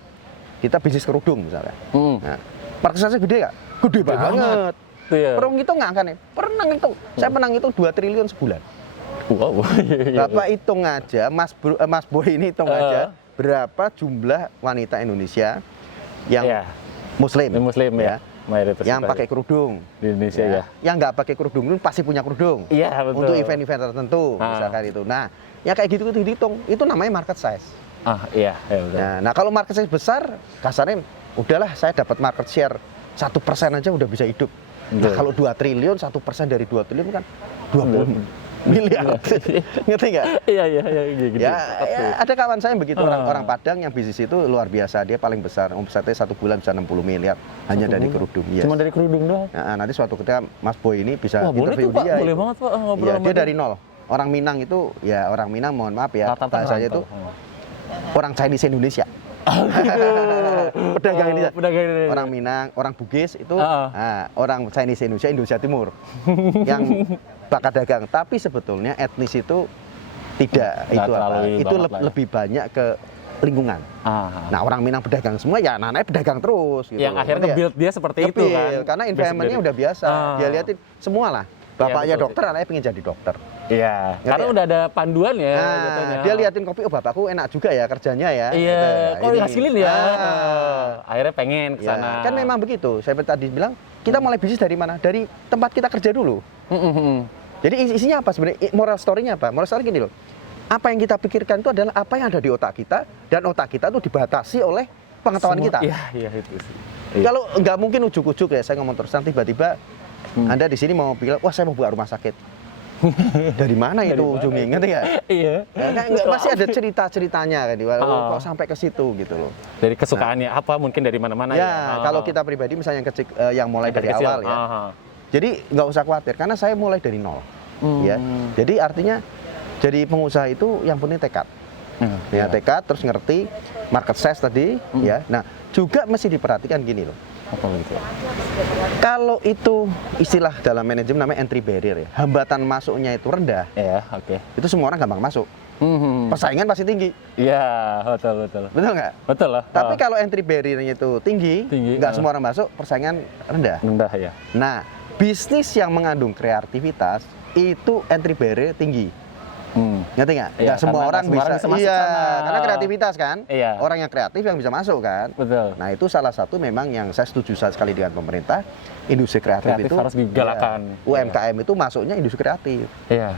kita bisnis kerudung misalkan. Hmm. Nah, market size gede nggak? Gede banget. Itu ya. Perung itu nggak kan ya? Pernah ngitung, saya pernah ngitung 2 triliun sebulan. Wow. Iya, Bapak hitung aja, Mas Boy ini hitung aja berapa jumlah wanita Indonesia yang Iya. Muslim, Muslim ya. Mayoritas yang kita pakai kerudung. di Indonesia ya. Yang nggak pakai kerudung itu pasti punya kerudung. Iya, betul. Untuk event-event tertentu, misalkan itu. Nah, yang kayak gitu itu dihitung, itu namanya market size. Iya, betul. Nah, kalau market size besar, kasarnya udahlah saya dapat market share 1% aja udah bisa hidup. Nah, kalau 2 triliun, 1% dari 2 triliun kan 20 miliar. Ngerti nggak? Iya, gitu. Ya, ada kawan saya yang begitu, orang Padang yang bisnis itu luar biasa. Dia paling besar, omsetnya 1 bulan bisa 60 miliar hanya dari kerudung. Yes. Cuma dari kerudung doang? Nah, nanti suatu ketika Mas Boy ini bisa Boleh interview tuh, Pak. dia. Boleh itu. banget, Pak. Ngobrol Ya, sama dia dari nol. Orang Minang itu, ya orang Minang mohon maaf ya, Rata-rata bahasanya itu orang Chinese Indonesia. Pedagang Indonesia. Pedagang Indonesia. Orang Minang, orang Bugis itu orang Chinese Indonesia Timur yang bakat dagang. Tapi sebetulnya etnis itu tidak itu apa? Itu lebih banyak ke lingkungan. Nah, orang Minang pedagang semua, ya anak-anaknya pedagang terus. Gitu. Yang akhirnya nge-build dia seperti itu kan. Karena environment-nya udah biasa. Dia liatin semua lah. Bapaknya dokter, anaknya pengen jadi dokter. Iya, karena udah ada panduan ya. Dia liatin kopi, oh bapakku enak juga ya kerjanya ya. Iya, kok dihasilin ya. Akhirnya pengen ke sana. Kan memang begitu. Saya tadi bilang, kita mulai bisnis dari mana? Dari tempat kita kerja dulu. Jadi isinya apa sebenarnya? Moral story-nya apa? Moral story gini loh. Apa yang kita pikirkan itu adalah apa yang ada di otak kita, dan otak kita itu dibatasi oleh pengetahuan kita. Iya itu sih. Kalau nggak mungkin ujuk-ujuk ya, saya ngomong terus, tiba-tiba Anda di sini mau bilang, wah saya mau buka rumah sakit. Dari mana itu ujungnya, ngerti nggak? Iya. Nggak, masih ada cerita-ceritanya kan, kok sampai ke situ gitu loh. Dari kesukaannya apa, mungkin dari mana-mana ya. Kalau kita pribadi misalnya yang kecil, yang mulai dari awal ya. Jadi nggak usah khawatir, karena saya mulai dari nol. Ya. Jadi artinya jadi pengusaha itu yang penting tekad. Tekad, terus ngerti market size tadi, ya. Nah, juga mesti diperhatikan gini loh. Apa gitu? Kalau itu istilah dalam manajemen namanya entry barrier ya. Hambatan masuknya itu rendah. Iya, oke. Itu semua orang gampang masuk. Persaingan pasti tinggi. Iya, betul. Betul nggak? Betul lah. Tapi kalau entry barrier-nya itu tinggi, nggak semua orang masuk, persaingan rendah. Rendah ya. Nah, bisnis yang mengandung kreativitas itu entry barrier tinggi. Ngerti nggak? Nggak semua orang bisa masuk sana. Karena kreativitas kan. Iya. Orang yang kreatif yang bisa masuk kan. Betul. Nah, itu salah satu memang yang saya setuju sekali dengan pemerintah. Industri kreatif itu harus digalakan. Ya, UMKM itu masuknya industri kreatif. Iya.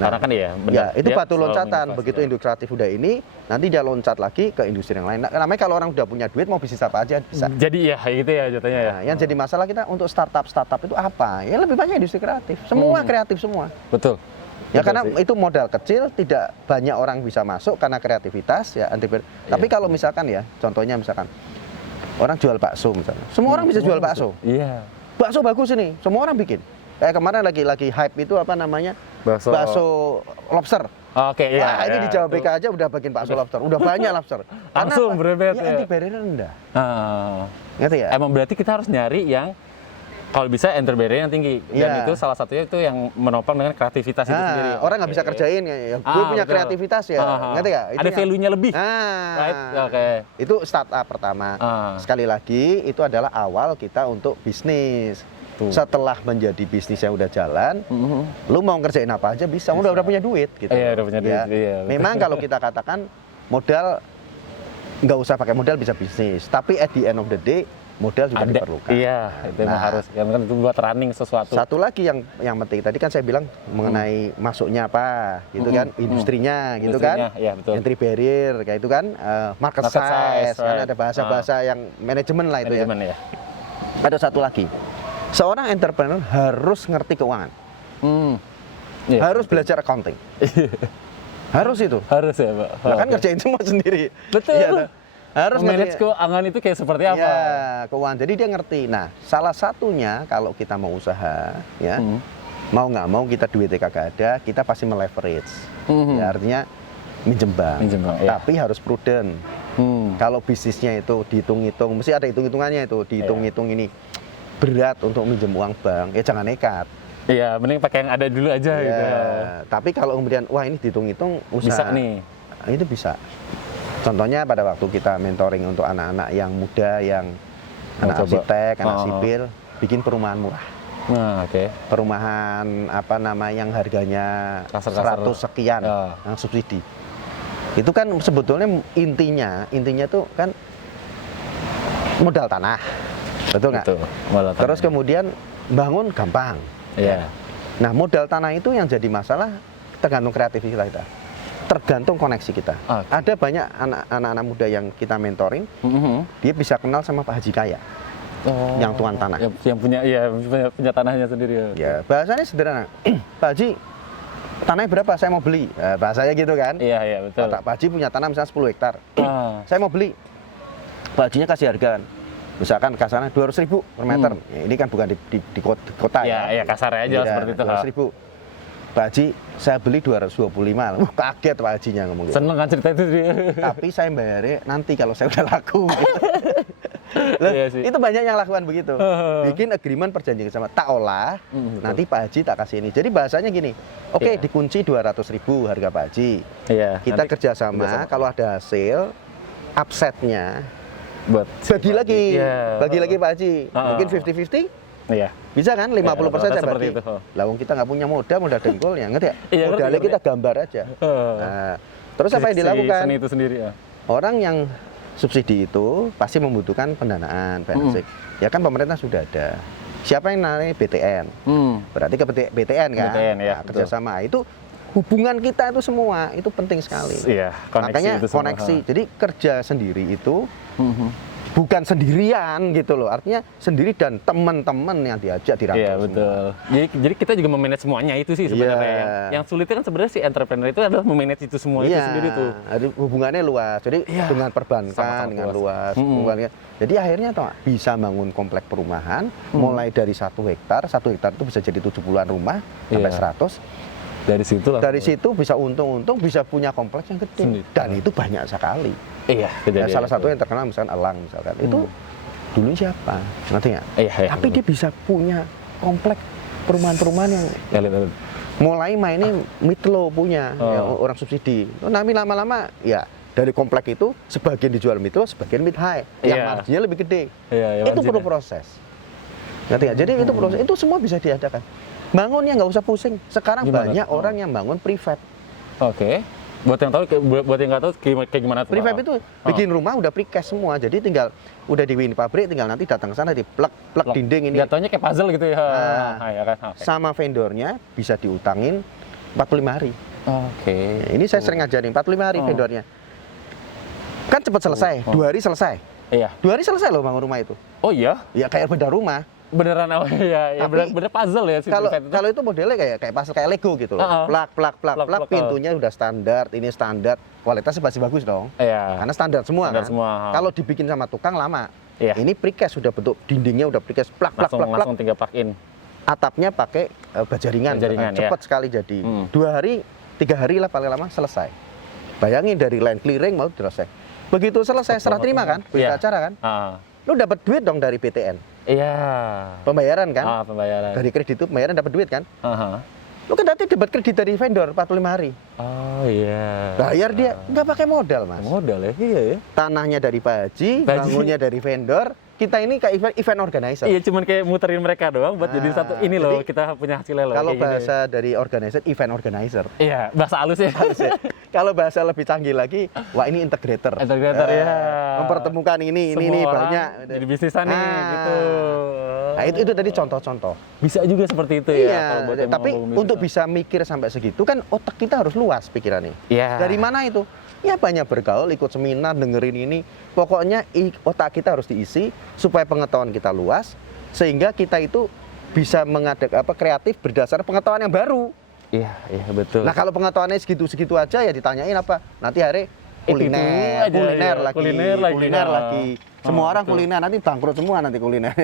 Nah, karena kan benar. Ya, itu batu loncatan. Begitu industri kreatif udah ini, nanti dia loncat lagi ke industri yang lain. Nah, namanya kalau orang udah punya duit mau bisnis apa aja bisa. Jadi ya gitu ya jatuhnya ya. Nah, yang jadi masalah kita untuk startup itu apa? Ya lebih banyak industri kreatif. Semua kreatif semua. Betul. Ya karena itu modal kecil, tidak banyak orang bisa masuk karena kreativitas ya. Tapi kalau misalkan ya, contohnya misalkan orang jual bakso misalnya, semua orang bisa jual bakso. Iya. Bakso bagus ini, semua orang bikin. Kayak kemarin lagi hype itu apa namanya? Bakso lobster. Oke, iya. Wah, ini di Jawa BK aja udah bikin bakso lobster, udah banyak lobster. Langsung berebet ya. Entry barrier rendah. Ngerti ya? Emang berarti kita harus nyari yang kalau bisa entry barrier yang tinggi, dan itu salah satunya itu yang menopang dengan kreativitas itu sendiri. Orang nggak bisa kerjain ya, gue punya kreativitas ya, ngerti ya? Ada value-nya lebih. Right? Itu startup pertama. Sekali lagi itu adalah awal kita untuk bisnis. Setelah menjadi bisnis yang udah jalan, lu mau ngerjain apa aja bisa, udah punya duit gitu. Iya, udah punya duit. Iya, memang kalau kita katakan modal, nggak usah pakai modal bisa bisnis, tapi at the end of the day modal juga diperlukan. Iya, itu harus. Yang kan itu buat running sesuatu. Satu lagi yang penting tadi kan saya bilang mengenai masuknya apa, gitu kan, industrinya, gitu kan, ya, betul. Entry barrier, kayak itu kan, market size, kan ada bahasa-bahasa yang manajemen lah itu ya. Ada satu lagi, seorang entrepreneur harus ngerti keuangan, harus belajar accounting, harus itu. Harus ya, Pak. Nah, kan ngerjain semua sendiri. Betul. Ya, harus manage keuangan itu kayak seperti apa? Ya, keuangan. Jadi dia ngerti. Nah, salah satunya kalau kita mau usaha, ya, mau nggak mau kita duitnya kagak ada, kita pasti meleverage. Ya, artinya minjem bank. Tapi harus prudent. Kalau bisnisnya itu dihitung-hitung, mesti ada hitung-hitungannya itu, dihitung-hitung ini berat untuk minjem uang bank, ya jangan nekat. Iya, mending pakai yang ada dulu aja gitu. Tapi kalau kemudian, wah ini dihitung-hitung usaha. Bisa nih. Itu bisa. Contohnya pada waktu kita mentoring untuk anak-anak yang muda, yang anak arsitek, anak sipil, bikin perumahan murah. Perumahan apa nama yang harganya 100 sekian, yang subsidi. Itu kan sebetulnya intinya tuh kan modal tanah, betul nggak? Terus kemudian bangun gampang. Iya. Nah modal tanah itu yang jadi masalah tergantung kreativitas kita. tergantung koneksi kita. Oke. Ada banyak anak-anak muda yang kita mentoring, dia bisa kenal sama Pak Haji Kaya, yang tuan tanah. Yang punya, iya, punya tanahnya sendiri. Ya, bahasanya sederhana. Pak Haji, tanahnya berapa? Saya mau beli. Bahasanya gitu kan. Iya, betul. Pak Haji punya tanah misalnya 10 hektar. Saya mau beli. Pak Hajinya kasih harga kan. Misalkan kasarnya 200.000 per meter. Ya, ini kan bukan di kota ya. Iya, kasarnya aja seperti itu. 200.000. Pak Haji, saya beli 225. Kaget Pak Hajinya ngomong gitu. Seneng kan cerita itu dia. Tapi saya bayarnya nanti kalau saya udah laku. Loh, Iya sih. itu banyak yang lakukan begitu. Bikin agreement perjanjian sama tak olah, nanti Pak Haji tak kasih ini. Jadi bahasanya gini, oke, dikunci 200.000 harga Pak Haji. Iya. Kita kerjasama, kalau ada hasil, upsetnya buat bagi lagi, Iya. bagi lagi Pak Haji. Mungkin 50-50, Iya. bisa kan? 50% saya seperti bagi. itu. Lah wong kita nggak punya modal dengkul ya, ngerti ya? Iya, ngerti, Modalnya ngerti. kita gambar aja. Nah, terus apa yang Si dilakukan? seni itu sendiri ya. Orang yang subsidi itu pasti membutuhkan pendanaan financing. Ya kan pemerintah sudah ada. Siapa yang narik BTN? Berarti ke BTN kan? BTN, ya, Nah, kerjasama itu hubungan kita itu semua itu penting sekali. Iya, koneksi Makanya itu semua. koneksi. Jadi kerja sendiri itu bukan sendirian gitu loh. Artinya sendiri dan teman-teman yang diajak dirangkul Iya, semua. betul. Jadi kita juga memanage semuanya itu sih sebenarnya. Iya. Yang sulitnya kan sebenarnya si entrepreneur itu adalah memanage itu semua itu sendiri tuh. Jadi hubungannya luas. Jadi Iya. dengan perbankan Sama-sama dengan luas. luas. Hubungannya. Jadi akhirnya toh bisa bangun komplek perumahan mulai dari 1 hektar. 1 hektar itu bisa jadi 70-an rumah sampai Iya. 100. Dari situ lah. Dari situ bisa untung-untung bisa punya kompleks yang gede. Sendiri. Dan itu banyak sekali. Iya, Nah, salah satu yang terkenal misalkan Elang misalkan. Itu dulu siapa? Ngerti nggak? Iya, Tapi dia bisa punya komplek perumahan-perumahan yang elit. mulai mainnya Mitlo punya ya, orang subsidi. Tapi lama-lama ya dari komplek itu sebagian dijual Mitlo, sebagian mid high. Yang Iya. marginnya lebih gede. Iya, Itu perlu proses. Ngerti nggak? Jadi itu proses. Itu semua bisa diadakan. Bangunnya nggak usah pusing. Sekarang Gimana? banyak orang yang bangun prefab. Oke. Buat yang tahu, buat yang nggak tahu kayak gimana tuh? Prefab itu bikin rumah udah precast semua. Jadi tinggal udah di pabrik, tinggal nanti datang ke sana di plug dinding ini. Jatuhnya kayak puzzle gitu ya. Ya kan. Oke. Sama vendornya bisa diutangin 45 hari. Oke. Ya, ini saya sering ngajarin 45 hari vendornya. Kan cepat selesai, 2 hari selesai. Iya. 2 hari selesai loh bangun rumah itu. Oh iya? Ya kayak beda rumah. Beneran ya Tapi bener puzzle ya si Kalau prefab itu. kalau itu modelnya kayak puzzle kayak Lego gitu loh. Plak, Plak, pintunya udah standar, ini standar, kualitasnya pasti bagus dong. Iya. Karena standar semua Standar kan. semua. Kalau dibikin sama tukang lama. Iya. Ini precast sudah bentuk dindingnya udah precast plak. Langsung tinggal plug in. Atapnya pakai bajaringan, Bajaringan, cepat sekali jadi. 2 hari, 3 hari lah paling lama selesai. Bayangin dari line clearing mau selesai. Begitu selesai serah terima kan, berita Iya. acara kan. Lu dapat duit dong dari BTN. Iya. Pembayaran kan? Pembayaran. Dari kredit itu pembayaran dapat duit kan? Aha. Lu kan nanti dapat kredit dari vendor 45 hari. Oh iya. Bayar dia nggak pakai modal, Mas. Modal ya? Iya ya. Tanahnya dari Pak Haji, Pak Haji. bangunnya dari vendor. Kita ini kayak event organizer. Iya, cuman kayak muterin mereka doang buat jadi satu ini loh, jadi kita punya hasilnya loh. Kalau kayak gini. bahasa dari organizer, event organizer. Iya, bahasa halus ya. Kalau bahasa lebih canggih lagi, wah ini integrator. Integrator, ya. Mempertemukan ini Semua orang banyak. jadi bisnisan nih, gitu. Nah, itu tadi contoh-contoh. Bisa juga seperti itu ya. Iya, kalau buat yang tapi mau bangun untuk bisnis. bisa mikir sampai segitu kan otak kita harus luas pikirannya. Iya. Dari mana itu? Ya banyak bergaul, ikut seminar, dengerin ini. Pokoknya otak kita harus diisi supaya pengetahuan kita luas sehingga kita itu bisa kreatif berdasarkan pengetahuan yang baru. Iya, betul. Nah, kalau pengetahuannya segitu-segitu aja ya ditanyain apa? Nanti hari kuliner, Itu aja, kuliner lagi. Semua orang betul. kuliner nanti bangkrut semua nanti kuliner.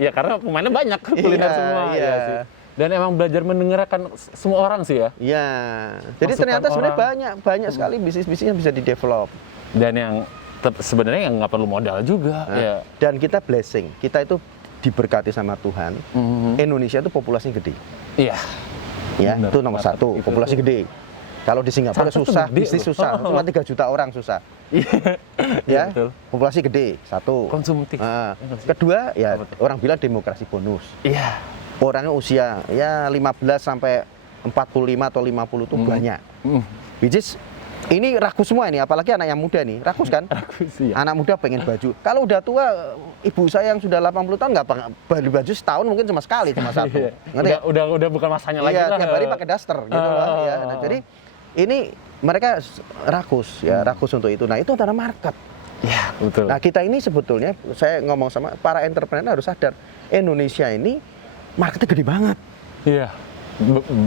Iya, karena pemainnya banyak kuliner Iya, semua. iya. Sih. Dan emang belajar mendengarkan semua orang sih ya. Iya. Jadi Masukan ternyata sebenarnya orang. banyak sekali bisnis-bisnis yang bisa di-develop. Dan yang sebenarnya yang nggak perlu modal juga. Nah, Ya. Dan kita blessing, kita itu diberkati sama Tuhan. Indonesia itu populasinya gede. Iya. Ya, Benar, itu nomor benar. satu, Itu. populasi gede. Kalau di Singapura Satu tuh susah, gede bisnis loh. susah, cuma 3 juta orang susah. Ya, betul. populasi gede, satu. Konsumtif. Nah, kedua, ya orang bilang demokrasi bonus. Iya. Orangnya usia ya 15 sampai 45 atau 50 itu banyak. Which is, ini rakus semua ini, apalagi anak yang muda nih, rakus kan? Iya. Anak muda pengen baju. Kalau udah tua, ibu saya yang sudah 80 tahun nggak beli baju setahun mungkin cuma sekali, cuma satu. Iya. Ngerti ya? Udah bukan masanya lagi Iya, lah. tiap hari pakai daster gitu loh. Ya. Nah, jadi ini mereka rakus ya, rakus untuk itu. Nah, itu adalah market. Iya, betul. Nah, kita ini sebetulnya saya ngomong sama para entrepreneur harus sadar, Indonesia ini marketnya gede banget. Iya.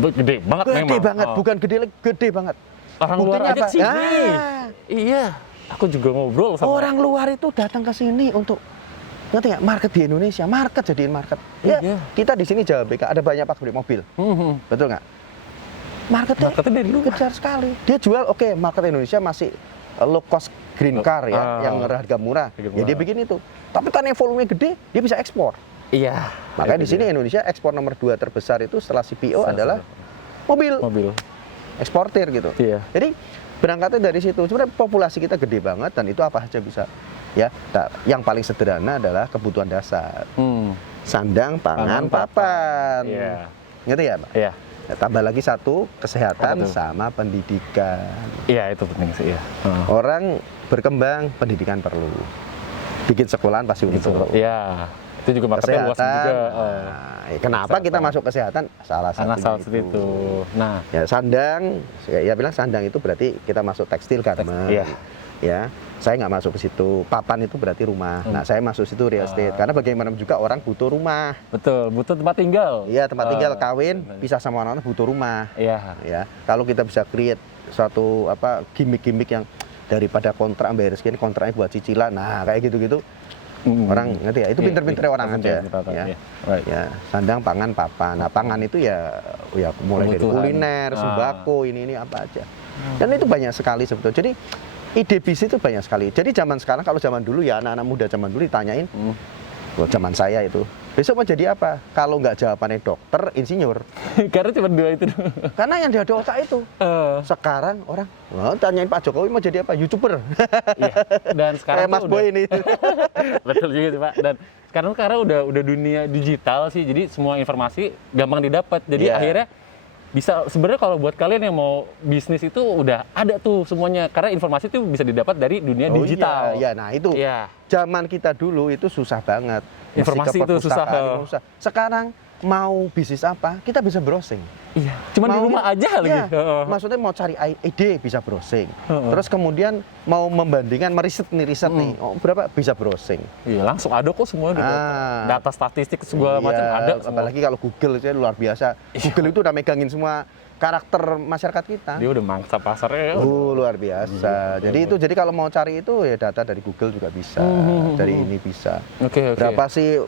Gede banget memang. Gede banget, bukan gede banget. Orang luar Buktinya aja apa? ke sini. Ah, Iya. Aku juga ngobrol sama orang luar itu datang ke sini untuk ngerti nggak? Market di Indonesia, market jadiin market. Ya, Iya. kita di sini Jawa BK ada banyak pabrik mobil, betul nggak? Marketnya dari luar. besar sekali. Dia jual, oke, market Indonesia masih low cost green car ya, yang harga murah. Harga Ya dia murah. bikin itu. Tapi kan yang volume gede, dia bisa ekspor. Iya. Makanya di sini Indonesia ekspor nomor 2 terbesar itu setelah CPO adalah mobil, mobil. eksportir gitu. Iya. Jadi berangkatnya dari situ. Sebenarnya populasi kita gede banget dan itu apa aja bisa. Ya, nah, yang paling sederhana adalah kebutuhan dasar. Sandang, pangan, papan. Iya. Ngerti ya, Pak? Iya. Ya, tambah lagi satu, kesehatan Apa tuh? sama pendidikan. Iya, itu penting sih, iya. Orang berkembang, pendidikan perlu. Bikin sekolahan pasti Gitu. perlu. Iya. Itu juga marketnya luas Kesehatan. juga. Nah, kenapa kita masuk kesehatan? Salah Karena salah satu satu itu. Nah, Ya, sandang, ya bilang sandang itu berarti kita masuk tekstil garment. Iya. Ya, saya nggak masuk ke situ. Papan itu berarti rumah. Nah, saya masuk situ real estate. Karena bagaimana juga orang butuh rumah. betul, butuh tempat tinggal. Iya, tempat tinggal, kawin, pisah sama orang butuh rumah. Iya. Ya, kalau kita bisa create suatu apa gimmick-gimmick yang daripada kontrak bayar segini, kontraknya buat cicilan. Nah, kayak gitu-gitu. Orang ngerti ya, itu Iya, pinter-pinternya iya, orang aja. pinter-pinter, Ya. iya. Right. Ya, sandang, pangan, papan. Nah, pangan itu ya mulai dari Kebutuhan. kuliner, sembako, ini apa aja. Dan itu banyak sekali sebetulnya. Jadi ide bisnis itu banyak sekali. Jadi zaman sekarang, kalau zaman dulu ya anak-anak muda zaman dulu ditanyain, loh, zaman saya itu, besok mau jadi apa? Kalau nggak jawabannya dokter, insinyur. Karena cuma dua itu. Karena yang di otak itu. Sekarang orang, wah, tanyain Pak Jokowi mau jadi apa? YouTuber. Iya. Dan sekarang Kayak Mas tuh Boy udah- ini. Betul juga sih Pak. Dan sekarang udah dunia digital sih, jadi semua informasi gampang didapat. Jadi Iya. akhirnya bisa sebenarnya kalau buat kalian yang mau bisnis itu udah ada tuh semuanya, karena informasi itu bisa didapat dari dunia Oh, digital. Iya, nah itu. Iya. Zaman kita dulu itu susah banget. Mesti Informasi ke itu susah. perpustakaan, susah. Sekarang mau bisnis apa, kita bisa browsing. Iya. Cuman di Mau- rumah aja lagi. Iya, maksudnya mau cari ide bisa browsing. Terus kemudian mau membandingkan meriset nih, oh, berapa bisa browsing. Iya, langsung ada kok semua gitu. Ah. Data statistik segala macam ada semua. Apalagi kalau Google itu luar biasa. Google itu udah megangin semua karakter masyarakat kita. Dia udah mangsa pasarnya. Luar biasa. Jadi kalau mau cari itu ya data dari Google juga bisa, dari ini bisa. Oke. Berapa sih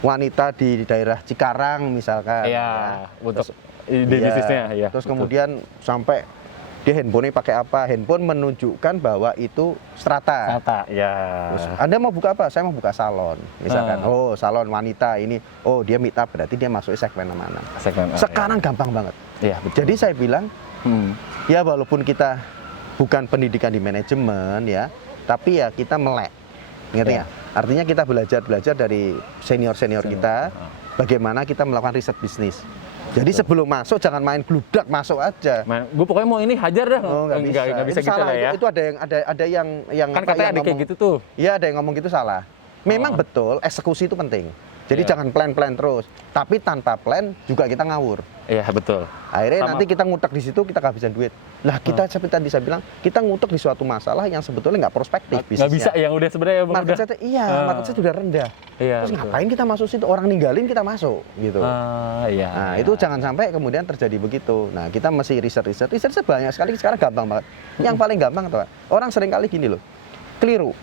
wanita di daerah Cikarang misalkan? Iya, ya. untuk Terus- ide Iya. bisnisnya ya. Terus betul. kemudian sampai dia handphonenya pakai apa? Handphone menunjukkan bahwa itu strata. Data, ya. Terus, Anda mau buka apa? Saya mau buka salon. Misalkan, oh salon wanita ini, oh dia meet up berarti dia masuk segmen mana? Segmen, Sekarang gampang banget. Iya, betul. Jadi saya bilang, ya walaupun kita bukan pendidikan di manajemen ya, tapi ya kita melek, ngerti Ya. ya? Artinya kita belajar dari senior-senior kita, bagaimana kita melakukan riset bisnis. Jadi sebelum masuk jangan main gludak masuk aja. Gue pokoknya mau ini hajar dah. Oh, nggak bisa. Nggak bisa Itu gitu salah. lah ya. Itu ada yang Kan apa, katanya yang ada kayak ngomong- gitu tuh. Iya, ada yang ngomong gitu salah. Memang betul eksekusi itu penting. Jadi Iya. jangan plan-plan terus. Tapi tanpa plan juga kita ngawur. Iya, betul. Akhirnya Sama. nanti kita ngutek di situ kita kehabisan duit. Lah kita seperti tadi saya bilang, kita ngutek di suatu masalah yang sebetulnya nggak prospektif Nggak bisa bisnisnya. yang udah sebenarnya emang Market udah. saya, iya, market saya sudah rendah. Iya, Terus betul. ngapain kita masuk situ? Orang ninggalin kita masuk gitu. Iya. Nah, itu jangan sampai kemudian terjadi begitu. Nah, kita mesti riset banyak sekali sekarang gampang banget. Yang paling gampang apa? Orang sering kali gini loh. Keliru.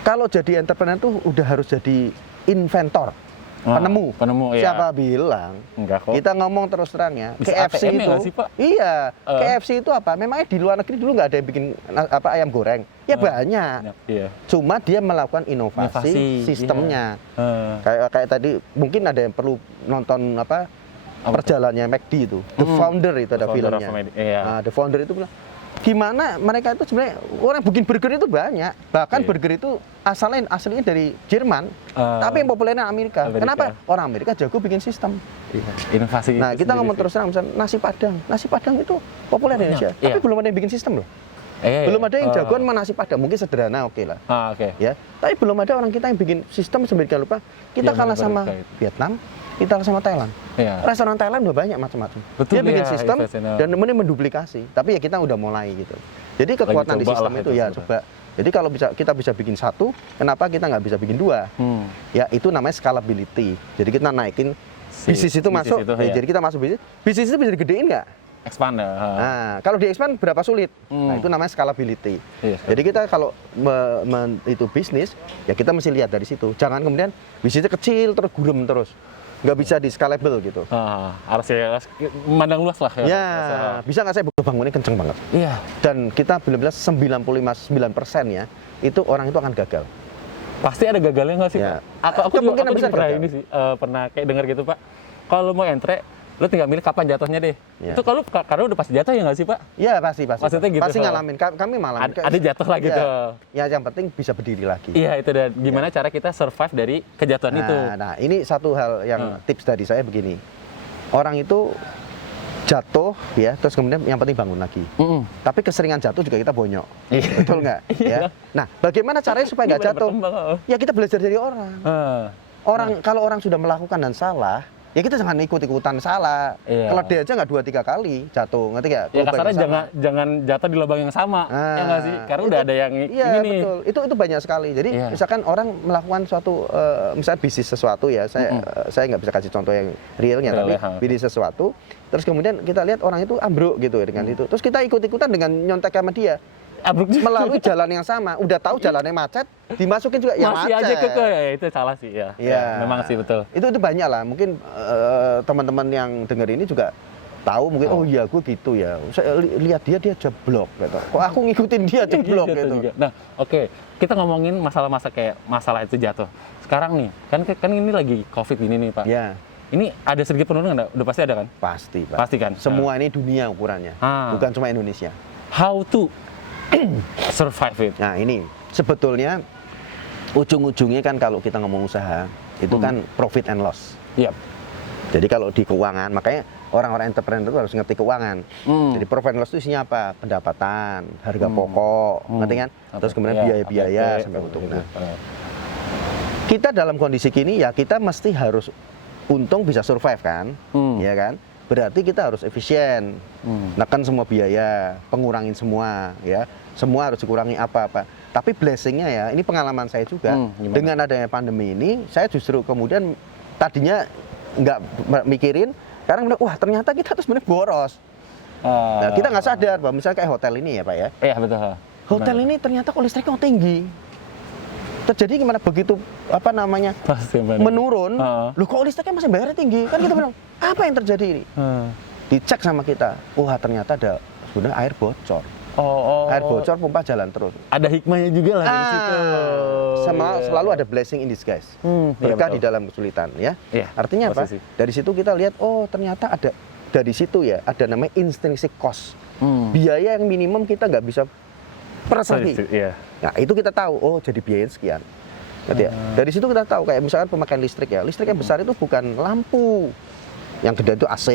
Kalau jadi entrepreneur tuh udah harus jadi inventor, penemu. penemu, ya. Siapa bilang? Enggak kok. Kita ngomong terus terang ya. Bisa KFC ATM ya itu. nggak sih, Pak? Iya, KFC itu apa? Memangnya di luar negeri dulu nggak ada yang bikin ayam goreng? Ya banyak. Iya. Cuma dia melakukan inovasi Inovasi, sistemnya. iya. Kayak tadi mungkin ada yang perlu nonton perjalanannya McD itu. The Founder itu ada The Founder of filmnya. McD, iya. Nah, The Founder itu bilang gimana mereka itu sebenarnya orang bikin burger itu banyak. Bahkan Iya. burger itu aslinya dari Jerman, tapi yang populernya Amerika. Amerika. Kenapa? Orang Amerika jago bikin sistem. Iya. Inovasi. Nah, itu kita sendiri ngomong sih. terus terang misalnya nasi Padang. Nasi Padang itu populer di Banyak, Indonesia, iya. tapi belum ada yang bikin sistem loh. Belum ada yang jagoan sama nasi padang, mungkin sederhana oke lah. Oke. Ya, tapi belum ada orang kita yang bikin sistem sedemikian rupa. Kita Yang kalah sama benar-benar itu. Vietnam, kita kalah sama Thailand. Iya. Restoran Thailand udah banyak macam-macam. Betul, Dia bikin iya, sistem investnya. dan ini menduplikasi. Tapi ya kita udah mulai gitu. Jadi kekuatan di coba sistem lah itu itu ya sebenarnya. coba. Jadi kalau kita bisa bikin satu, kenapa kita nggak bisa bikin dua? Ya itu namanya scalability. Jadi kita naikin bisnis itu masuk. itu, Ya, ya. Jadi kita masuk bisnis itu bisa digedein nggak? Expand ya. Nah, kalau di expand berapa sulit? Nah, itu namanya scalability. Iya, Jadi kita kalau itu bisnis, ya kita mesti lihat dari situ. Jangan kemudian bisnisnya kecil terus gurem terus. Nggak bisa di scalable gitu. Harus ya, memandang luas lah ya. Ya, bisa nggak saya bangunnya kenceng banget. Iya. Dan kita benar-benar 95,9% ya, itu orang itu akan gagal. Pasti ada gagalnya nggak sih, Ya. Pak? Atau aku juga Kemungkinan besar pernah gagal. ini sih, pernah kayak dengar gitu, Pak. Kalau mau entre, lo tinggal milih kapan jatuhnya deh. Ya. Itu kalau karena udah pasti jatuh ya nggak sih, Pak? Ya pasti. Maksudnya gitu, Pasti Pak. ngalamin. Kami malam. Ada jatuh lah gitu. Ya, yang penting bisa berdiri lagi. Iya, itu dan gimana cara kita survive dari kejatuhan itu. Nah, ini satu hal yang tips dari saya begini. Orang itu jatuh ya, terus kemudian yang penting bangun lagi. Tapi keseringan jatuh juga kita bonyok. Betul nggak? Ya. Nah, bagaimana caranya supaya nggak Gimana jatuh? berkembang? Ya kita belajar dari orang. Kalau orang sudah melakukan dan salah, ya kita jangan ikut-ikutan salah. Iya. Kalau dia aja nggak 2-3 kali jatuh, ngerti nggak? Ya Lubang kasarnya yang sama. jangan jatuh di lubang yang sama, ya nggak sih? Karena udah ada yang Iya, ini nih. betul. Itu banyak sekali. Jadi Iya. misalkan orang melakukan suatu misalnya bisnis sesuatu ya, saya nggak bisa kasih contoh yang realnya, Real, tapi ya. bisnis sesuatu, terus kemudian kita lihat orang itu ambruk gitu dengan itu. Terus kita ikut-ikutan dengan nyontek sama dia. Abruk juga. Melalui jalan yang sama, udah tahu jalannya macet, dimasukin juga ya Masih macet. aja ya itu salah sih ya. Iya. Ya, memang sih betul. Itu banyak lah. Mungkin teman-teman yang dengar ini juga tahu mungkin oh iya gue gitu ya. Saya lihat dia jeblok gitu. Kok aku ngikutin dia jeblok Jatuh gitu. juga. Nah, oke. Kita ngomongin masalah itu jatuh. Sekarang nih, kan ini lagi Covid ini nih, Pak. Ya, Ini ada sedikit penurunan nggak? Udah pasti ada kan? pasti, Pak. Pasti kan? Semua ini dunia ukurannya, bukan cuma Indonesia. How to survive it? Nah, ini sebetulnya ujung-ujungnya kan kalau kita ngomong usaha, itu kan profit and loss. Yap. Jadi kalau di keuangan, makanya orang-orang entrepreneur itu harus ngerti keuangan. Jadi profit and loss itu isinya apa? Pendapatan, harga pokok, ngerti kan? Terus kemudian Iya, biaya-biaya APP, sampai untung. gitu. Nah, kita dalam kondisi gini ya kita mesti harus untung bisa survive kan, ya kan? Berarti kita harus efisien, nekan semua biaya, pengurangin semua, ya. Semua harus dikurangi apa-apa. Tapi blessingnya ya, ini pengalaman saya juga. Gimana? Dengan adanya pandemi ini, saya justru kemudian tadinya nggak mikirin, sekarang wah ternyata kita tuh sebenarnya boros. Nah, kita nggak sadar bahwa misalnya kayak hotel ini ya Pak ya. Iya betul. Hotel ini ternyata kok listriknya tinggi. Terjadi gimana begitu apa namanya Pasti menurun, loh kok listriknya masih bayarnya tinggi? Kan kita bilang, apa yang terjadi ini? Dicek sama kita, wah ternyata ada sebenarnya air bocor. Air bocor, pompa jalan terus. Ada hikmahnya juga lah dari situ. Selalu ada blessing in disguise. Berkah betul. di dalam kesulitan ya. Iya, Artinya apa? pasti sih. Dari situ kita lihat, oh ternyata ada dari situ ya, ada namanya intrinsic cost. Biaya yang minimum kita nggak bisa persegi. Iya. Nah itu kita tahu, oh jadi biaya sekian. Ngerti ya? Dari situ kita tahu kayak misalkan pemakaian listrik ya. Listrik yang besar itu bukan lampu. Yang gede itu AC,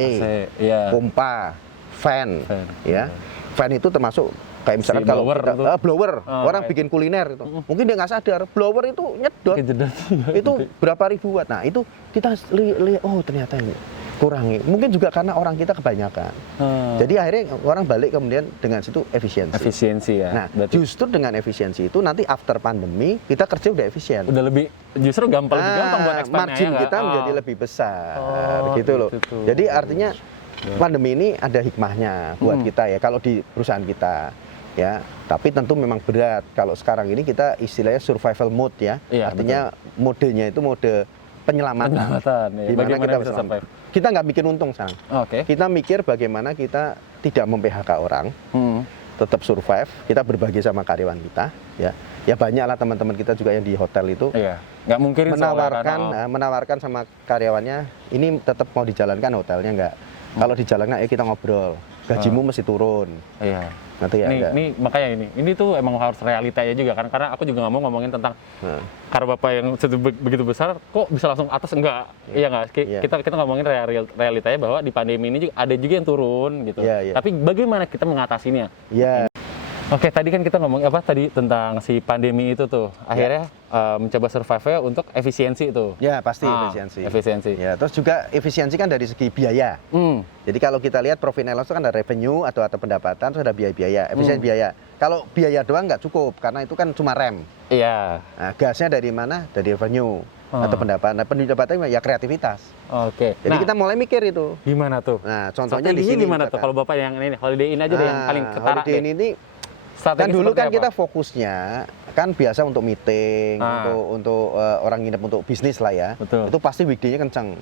Iya. pompa, fan, Fan, ya. Fan itu termasuk kayak misalkan Si kalau blower kita, itu. blower, orang right. bikin kuliner itu. Mungkin dia nggak sadar, blower itu nyedot. Kejedot. Itu berapa ribu watt. Nah, itu kita lihat oh ternyata ini kurangi. Mungkin juga karena orang kita kebanyakan. Jadi akhirnya orang balik kemudian dengan situ efisiensi. Efisiensi ya. Nah, berarti justru dengan efisiensi itu nanti after pandemi kita kerja udah efisien. udah lebih justru lebih gampang buat expand margin kita menjadi lebih besar, gitu loh. gitu. Jadi artinya pandemi ini ada hikmahnya buat kita ya kalau di perusahaan kita ya. Tapi tentu memang berat kalau sekarang ini kita istilahnya survival mode ya. Iya, Artinya modenya itu mode penyelamatan. Ya. Di mana Bagaimana kita bisa bisa survive? Kita nggak mikir untung sekarang. Oke. Kita mikir bagaimana kita tidak mem-PHK orang, tetap survive. Kita berbagi sama karyawan kita ya. Ya banyak lah teman-teman kita juga yang di hotel itu. Iya. Nggak mungkin menawarkan sama karyawannya ini tetap mau dijalankan hotelnya nggak. Kalau dijalankan kita ngobrol, gajimu mesti turun. Iya. Nanti ya Ini makanya ini tuh emang harus realitanya juga kan, karena aku juga nggak mau ngomongin tentang karena bapak yang begitu besar kok bisa langsung atas enggak. Iya nggak. Kita ngomongin realitanya bahwa di pandemi ini juga ada juga yang turun gitu. Iya. Tapi bagaimana kita mengatasinya? Iya. Oke, tadi kan kita ngomong apa tadi tentang si pandemi itu tuh. Akhirnya mencoba survive untuk efisiensi itu. Ya, pasti Ah, efisiensi. efisiensi. Ya, terus juga efisiensi kan dari segi biaya. Jadi kalau kita lihat profit and loss itu kan ada revenue atau pendapatan, terus ada biaya-biaya, efisiensi biaya. Kalau biaya doang nggak cukup karena itu kan cuma rem. Iya. Nah, gasnya dari mana? Dari revenue atau pendapatan. Nah, pendapatan ya kreativitas. Oke. Jadi kita mulai mikir itu. Gimana tuh? Nah, contohnya di Strateginya sini gimana tuh misalkan. kalau Bapak yang ini Holiday Inn aja deh yang paling ketara Holiday deh. Inn ini Strategi kan dulu seperti kan apa? kita fokusnya kan biasa untuk meeting, untuk orang nginep untuk bisnis lah ya. Betul. Itu pasti weekday-nya kenceng.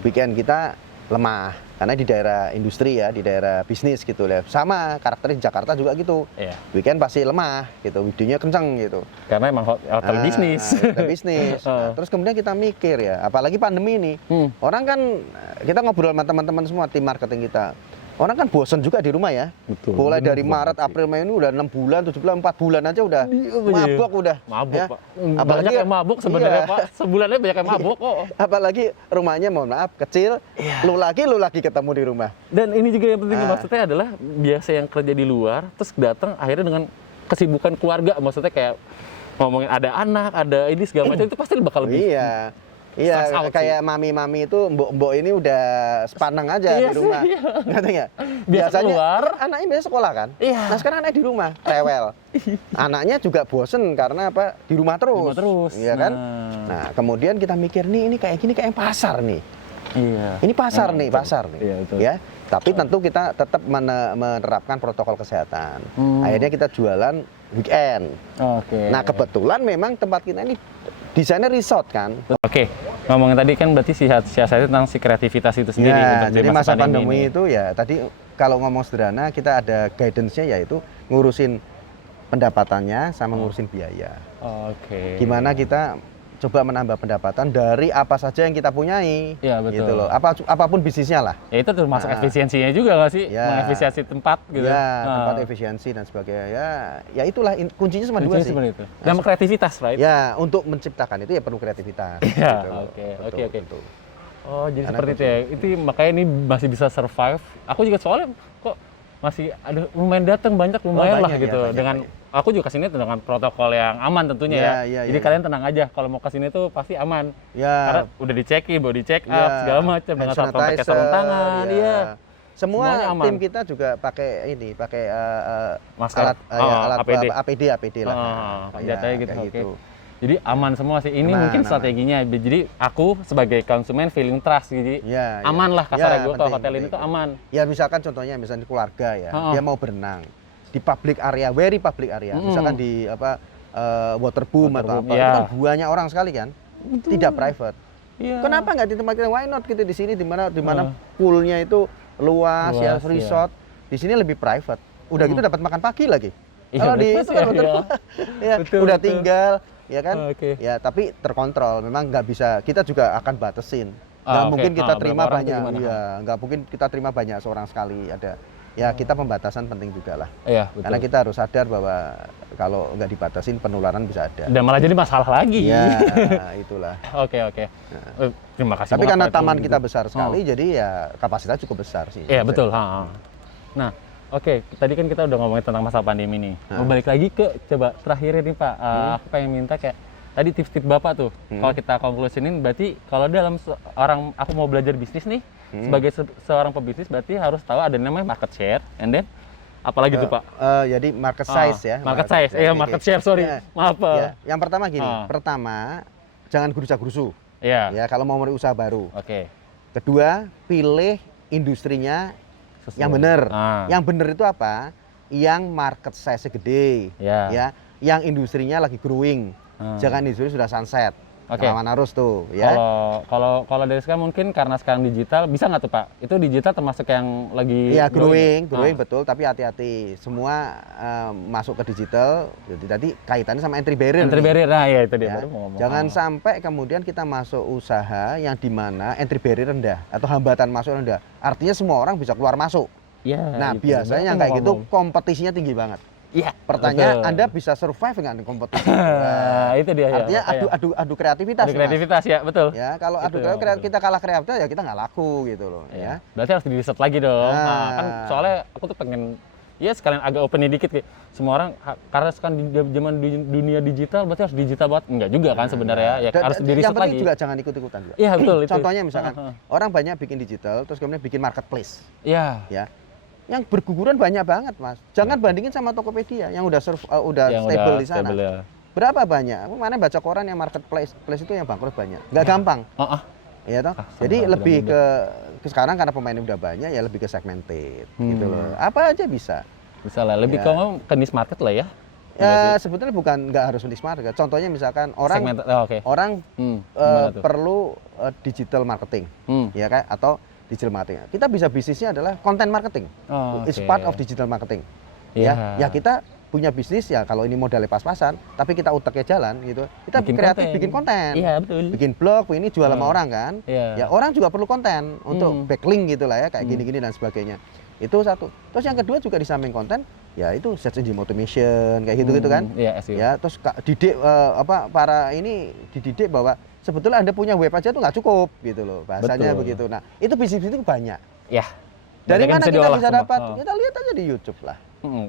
Weekend kita lemah karena di daerah industri ya, di daerah bisnis gitu ya. Sama karakternya di Jakarta juga gitu. Iya. Weekend pasti lemah gitu, weekday-nya kenceng gitu. Karena emang hotel bisnis. Hotel bisnis. Nah, terus kemudian kita mikir ya, apalagi pandemi ini. Orang kan kita ngobrol sama teman-teman semua tim marketing kita. Orang kan bosen juga di rumah ya. Betul, Mulai bener dari banget Maret, sih. April, Mei ini udah 6 bulan, 7 bulan, 4 bulan aja udah Iya. mabok udah. Mabuk, ya. Pak. Banyak yang mabuk sebenarnya, Iya. Pak. Sebulannya banyak yang mabuk kok. Apalagi rumahnya mohon maaf kecil, lu lagi ketemu di rumah. Dan ini juga yang penting maksudnya adalah biasa yang kerja di luar terus datang akhirnya dengan kesibukan keluarga, maksudnya kayak ngomongin ada anak, ada ini segala macam itu pasti bakal lebih. Iya. Stress Iya, out kayak mami-mami itu mbok-mbok ini udah sepaneng aja Iya di rumah. sih, iya. Ngerti nggak? Biasa Biasanya keluar. anaknya biasa sekolah kan? Iya. Nah sekarang anaknya di rumah, rewel. Anaknya juga bosen karena apa? Di rumah terus. Di rumah terus. Iya kan? Nah. Nah, kemudian kita mikir nih ini kayak gini kayak pasar nih. Iya. Ini pasar Betul. nih, pasar nih. Iya, betul. Ya. Tapi tentu kita tetap menerapkan protokol kesehatan. Akhirnya kita jualan weekend. Oke. Nah, kebetulan memang tempat kita ini desainnya resort kan. Oke, ngomongin tadi kan berarti siasatnya tentang si kreativitas itu sendiri Ya, untuk di jadi masa pandemi ini. itu ya tadi kalau ngomong sederhana kita ada guidance-nya yaitu ngurusin pendapatannya sama ngurusin biaya. Oke. Gimana kita coba menambah pendapatan dari apa saja yang kita punyai. Iya, betul. Gitu loh. Apapun bisnisnya lah. Ya itu termasuk efisiensinya juga nggak sih? Ya. Mengefisiensi tempat gitu. Ya, tempat efisiensi dan sebagainya. Ya itulah kuncinya cuma dua Kuncinya sih. seperti itu. Dan kreativitas, right? Ya, untuk menciptakan itu ya perlu kreativitas. Iya, gitu loh. oke, Betul, oke. betul. Oh, jadi Karena seperti itu ya. Itu makanya ini masih bisa survive. Aku juga soalnya kok masih ada lumayan datang banyak lumayan lah banyak, gitu. ya, banyak, dengan banyak. aku juga kesini dengan protokol yang aman tentunya Ya, ya. ya, Jadi ya, kalian tenang aja kalau mau kesini tuh pasti aman. Karena Ya, udah dicek-in, body check up ya, segala macam dengan hand satpam pakai sarung sanitizer, tangan, ya. iya. Semua Semuanya aman. tim kita juga pakai Masker. alat APD. APD lah. Senjatanya gitu. kayak Oke. Jadi aman semua sih. Ini Aman, mungkin aman. strateginya. Jadi aku sebagai konsumen feeling trust jadi Ya, aman ya. lah kasarnya Ya, gue kalau penting, hotel ini penting. tuh aman. Ya misalkan contohnya misalnya keluarga ya, dia mau berenang di public area, very public area, misalkan di waterboom atau Waterboom, apa, ya. itu kan banyak orang sekali kan, tidak private. Iya. Kenapa nggak di tempat kita? Why not gitu di sini di mana poolnya itu luas ya, Luas, resort. Di sini lebih private. Udah gitu dapat makan pagi lagi. Iya, Kalau di breakfast itu kan ya, waterboom, ya, Betul, udah betul. tinggal, ya kan? Oke. Ya tapi terkontrol. Memang nggak bisa. Kita juga akan batasin. Nggak Oke. mungkin kita terima Berapa orang tuh banyak. gimana? Iya, nggak mungkin kita terima banyak seorang sekali. Ada. Ya kita pembatasan penting juga lah. Iya, betul. Karena kita harus sadar bahwa kalau nggak dibatasin penularan bisa ada. Dan malah jadi masalah lagi. Ya, itulah. Oke. Terima kasih. Tapi banget, karena Pak, itu taman gitu. kita besar sekali, jadi ya kapasitas cukup besar sih. Iya, betul. Nah, oke. Tadi kan kita udah ngomongin tentang masa pandemi nih. Mau balik lagi ke coba terakhir nih Pak. Aku pengen minta kayak tadi tips-tips Bapak tuh. Kalau kita konklusiin berarti kalau dalam seorang aku mau belajar bisnis nih sebagai seorang pebisnis berarti harus tahu ada namanya market share and then apalagi tuh Pak? Jadi market size ya. Market size. Iya, market share, sorry. Ya. Maaf, Pak. Ya, yang pertama gini, pertama jangan gerusa-gerusu. Iya. Ya, kalau mau mulai usaha baru. Oke. Kedua, pilih industrinya Sesuai. yang benar. Ah. Yang benar itu apa? Yang market size gede. Ya. Ya, yang industrinya lagi growing. Jangan industri sudah sunset. Oke. Lawan arus tuh, ya. Kalau dari sekarang mungkin karena sekarang digital bisa nggak tuh Pak? Itu digital termasuk yang lagi Iya, growing Ah. betul, tapi hati-hati. Semua masuk ke digital, jadi tadi kaitannya sama entry barrier. Entry nih. barrier, nah ya itu dia Ya. baru mau ngomong. Jangan sampai kemudian kita masuk usaha yang di mana entry barrier rendah atau hambatan masuk rendah. Artinya semua orang bisa keluar masuk. Ya, Nah, itu. biasanya yang Baru kayak mau gitu ngomong. kompetisinya tinggi banget. Iya. Pertanyaan, betul. Anda bisa survive dengan kompetisi. Nah, itu dia ya. Artinya makanya. adu kreativitas. Adu Mas. kreativitas ya, betul. Ya, kalau Itu, adu betul. kita kalah kreativitas ya kita nggak laku gitu loh. Iya. Ya. Berarti harus di riset lagi dong. Nah, kan Nah. soalnya aku tuh pengen ya sekalian agak openin dikit kayak semua orang karena sekarang di zaman dunia digital berarti harus digital banget. Enggak juga kan sebenarnya ya harus di riset yang penting lagi. juga jangan ikut-ikutan juga. Iya betul itu. Contohnya misalkan orang banyak bikin digital terus kemudian bikin marketplace. Iya. Ya. Yang berguguran banyak banget, Mas. Jangan bandingin sama Tokopedia yang udah stable di sana. Stable, ya. Berapa banyak? Mana baca koran yang marketplace itu yang bangkrut banyak. Nggak gampang. Ya toh. Jadi lebih ke sekarang karena pemainnya udah banyak ya lebih ke segmented gitu loh. Apa aja bisa. Bisa lah, lebih ke niche market lah ya. Ya sebetulnya bukan nggak harus niche market. Contohnya misalkan orang perlu digital marketing, ya kan? Atau digital marketing. Kita bisa bisnisnya adalah content marketing. It's part of digital marketing. Ya kita punya bisnis ya kalau ini modalnya pas-pasan, tapi kita utaknya jalan gitu. Kita kreatif bikin konten. Iya, betul. Bikin blog, ini jual sama orang kan. Ya orang juga perlu konten untuk backlink gitu lah ya, kayak gini-gini dan sebagainya. Itu satu. Terus yang kedua juga di samping konten, ya itu search engine automation kayak gitu-gitu kan. Ya, terus didik para ini dididik bahwa sebetulnya Anda punya web aja tuh nggak cukup gitu loh. Bahasanya begitu. Nah, itu bisnis itu banyak. Ya. Dari mana kita bisa dapat? Kita lihat aja di YouTube lah.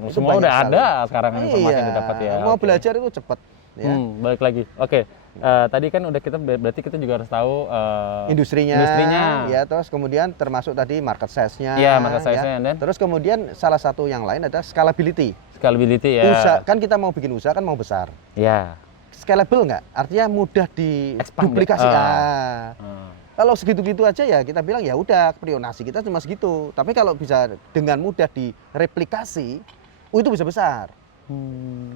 Semua udah ada sekarang informasi yang didapat ya. Mau belajar itu cepat. Ya. Balik lagi. Oke. Tadi kan udah berarti kita juga harus tahu industrinya. Ya, terus kemudian termasuk tadi market size-nya. Iya, market size-nya. Ya. Terus kemudian salah satu yang lain ada scalability. Scalability ya. Kan kita mau bikin usaha kan mau besar. Iya. Scalable nggak? Artinya mudah diduplikasi. Kalau segitu-gitu aja ya kita bilang ya udah prionasi kita cuma segitu. Tapi kalau bisa dengan mudah direplikasi, itu bisa besar.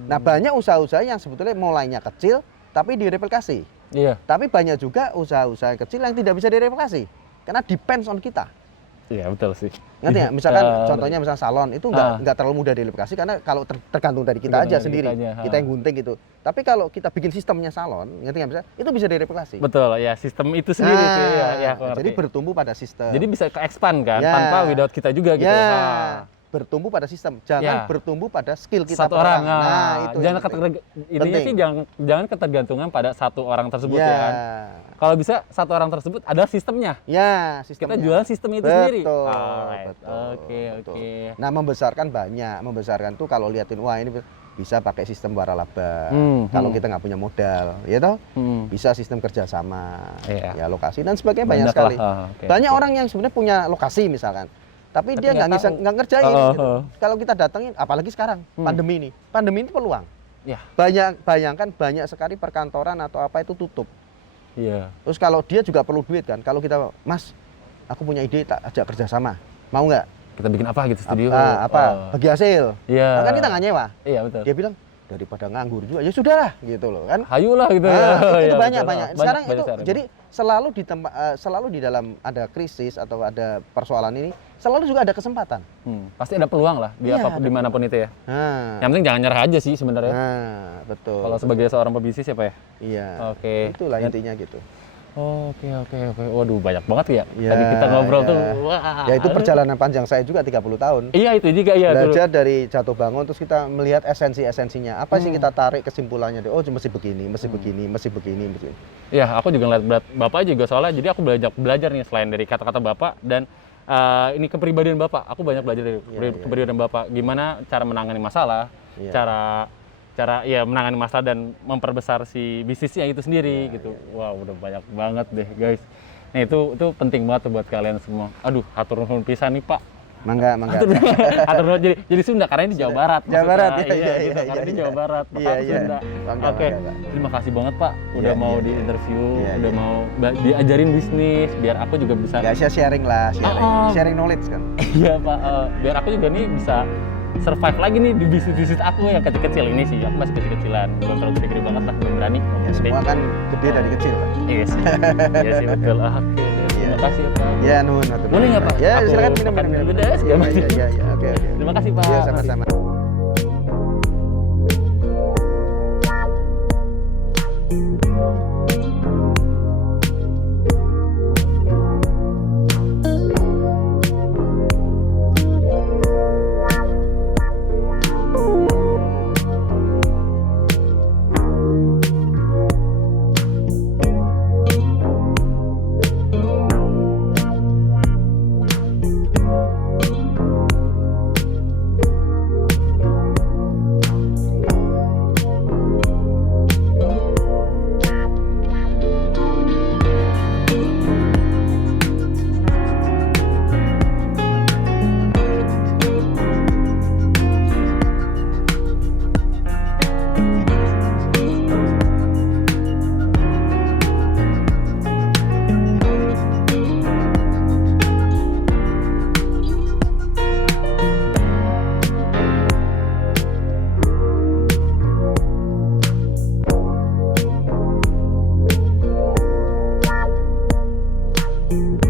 Nah banyak usaha-usaha yang sebetulnya mulainya kecil tapi direplikasi. Iya. Tapi banyak juga usaha-usaha kecil yang tidak bisa direplikasi karena depends on kita. Iya betul sih. Ngerti nggak? Misalkan contohnya misalnya salon itu nggak terlalu mudah direplikasi karena kalau tergantung dari kita aja sendiri, kita yang gunting gitu. Tapi kalau kita bikin sistemnya salon, ngerti nggak bisa? Itu bisa direplikasi. Betul ya, sistem itu sendiri sih ya. Jadi bertumbuh pada sistem. Jadi bisa ke-expand kan tanpa without kita juga gitu. Bertumbuh pada sistem, jangan bertumbuh pada skill kita satu orang. Nah, itu intinya sih jangan ketergantungan pada satu orang tersebut ya kan. Kalau bisa satu orang tersebut ada sistemnya. Ya, sistemnya. Kita jual sistem itu sendiri. Betul. Oke. Nah, membesarkan banyak. Membesarkan tuh kalau liatin wah ini bisa pakai sistem waralaba. Kalau kita nggak punya modal, ya toh? Bisa sistem kerjasama, ya lokasi dan sebagainya banyak sekali. Banyak orang yang sebenarnya punya lokasi misalkan. Tapi dia nggak ngerjain. Gitu. Kalau kita datangin, apalagi sekarang pandemi ini peluang. Ya. Bayangkan banyak sekali perkantoran atau apa itu tutup. Iya. Terus kalau dia juga perlu duit kan. Kalau kita, Mas, aku punya ide, tak ajak kerjasama, mau nggak? Kita bikin apa gitu studio? Bagi hasil. Iya. Nah, kan kita nggak nyewa. Iya betul. Dia bilang daripada nganggur juga, ya sudahlah gitu loh kan. Hayulah gitu ya. Itu banyak. Sekarang itu jadi selalu di dalam ada krisis atau ada persoalan ini selalu juga ada kesempatan. Pasti ada peluang lah dimanapun itu ya. Yang penting jangan nyerah aja sih sebenarnya. Betul. Kalau sebagai seorang pebisnis siapa ya? Iya. Oke. Itulah intinya gitu. Oke. Waduh banyak banget ya. Tadi kita ngobrol tuh. Ya itu perjalanan panjang saya juga 30 tahun. Iya itu juga ya. Belajar dari jatuh bangun terus kita melihat esensinya. Apa sih kita tarik kesimpulannya? Oh mesti begini. Iya aku juga ngeliat Bapak juga soalnya. Jadi aku belajar nih selain dari kata-kata Bapak dan ini kepribadian Bapak. Aku banyak belajar dari kepribadian Bapak. Gimana cara menangani masalah, cara ya menangani masalah dan memperbesar si bisnisnya itu sendiri gitu. Wow, udah banyak banget deh guys. Nah itu penting banget tuh buat kalian semua. Aduh, hatur nuhun pisan nih Pak. Mangga. Hatur nuhun jadi Sunda karena ini Jawa Barat. Jawa Barat iya. Karena ini Jawa Barat, Pak Sunda. Oke. Terima kasih banget Pak udah mau di interview, udah mau diajarin bisnis biar aku juga bisa. Ya, sharing sharing knowledge kan. Iya Pak, biar aku juga nih bisa survive lagi nih di bisnis aku yang kecil-kecil ini sih. Aku masih kecil-kecilan, belum terlalu gede-gede banget lah, belum berani. Ya, semua kan gede dari kecil. Iya sih betul. Oke. Terima kasih ya Pak. Ya nuhun. Boleh nggak Pak? Ya silakan minum. Ya, oke. Terima kasih Pak. Ya sama-sama. Pak.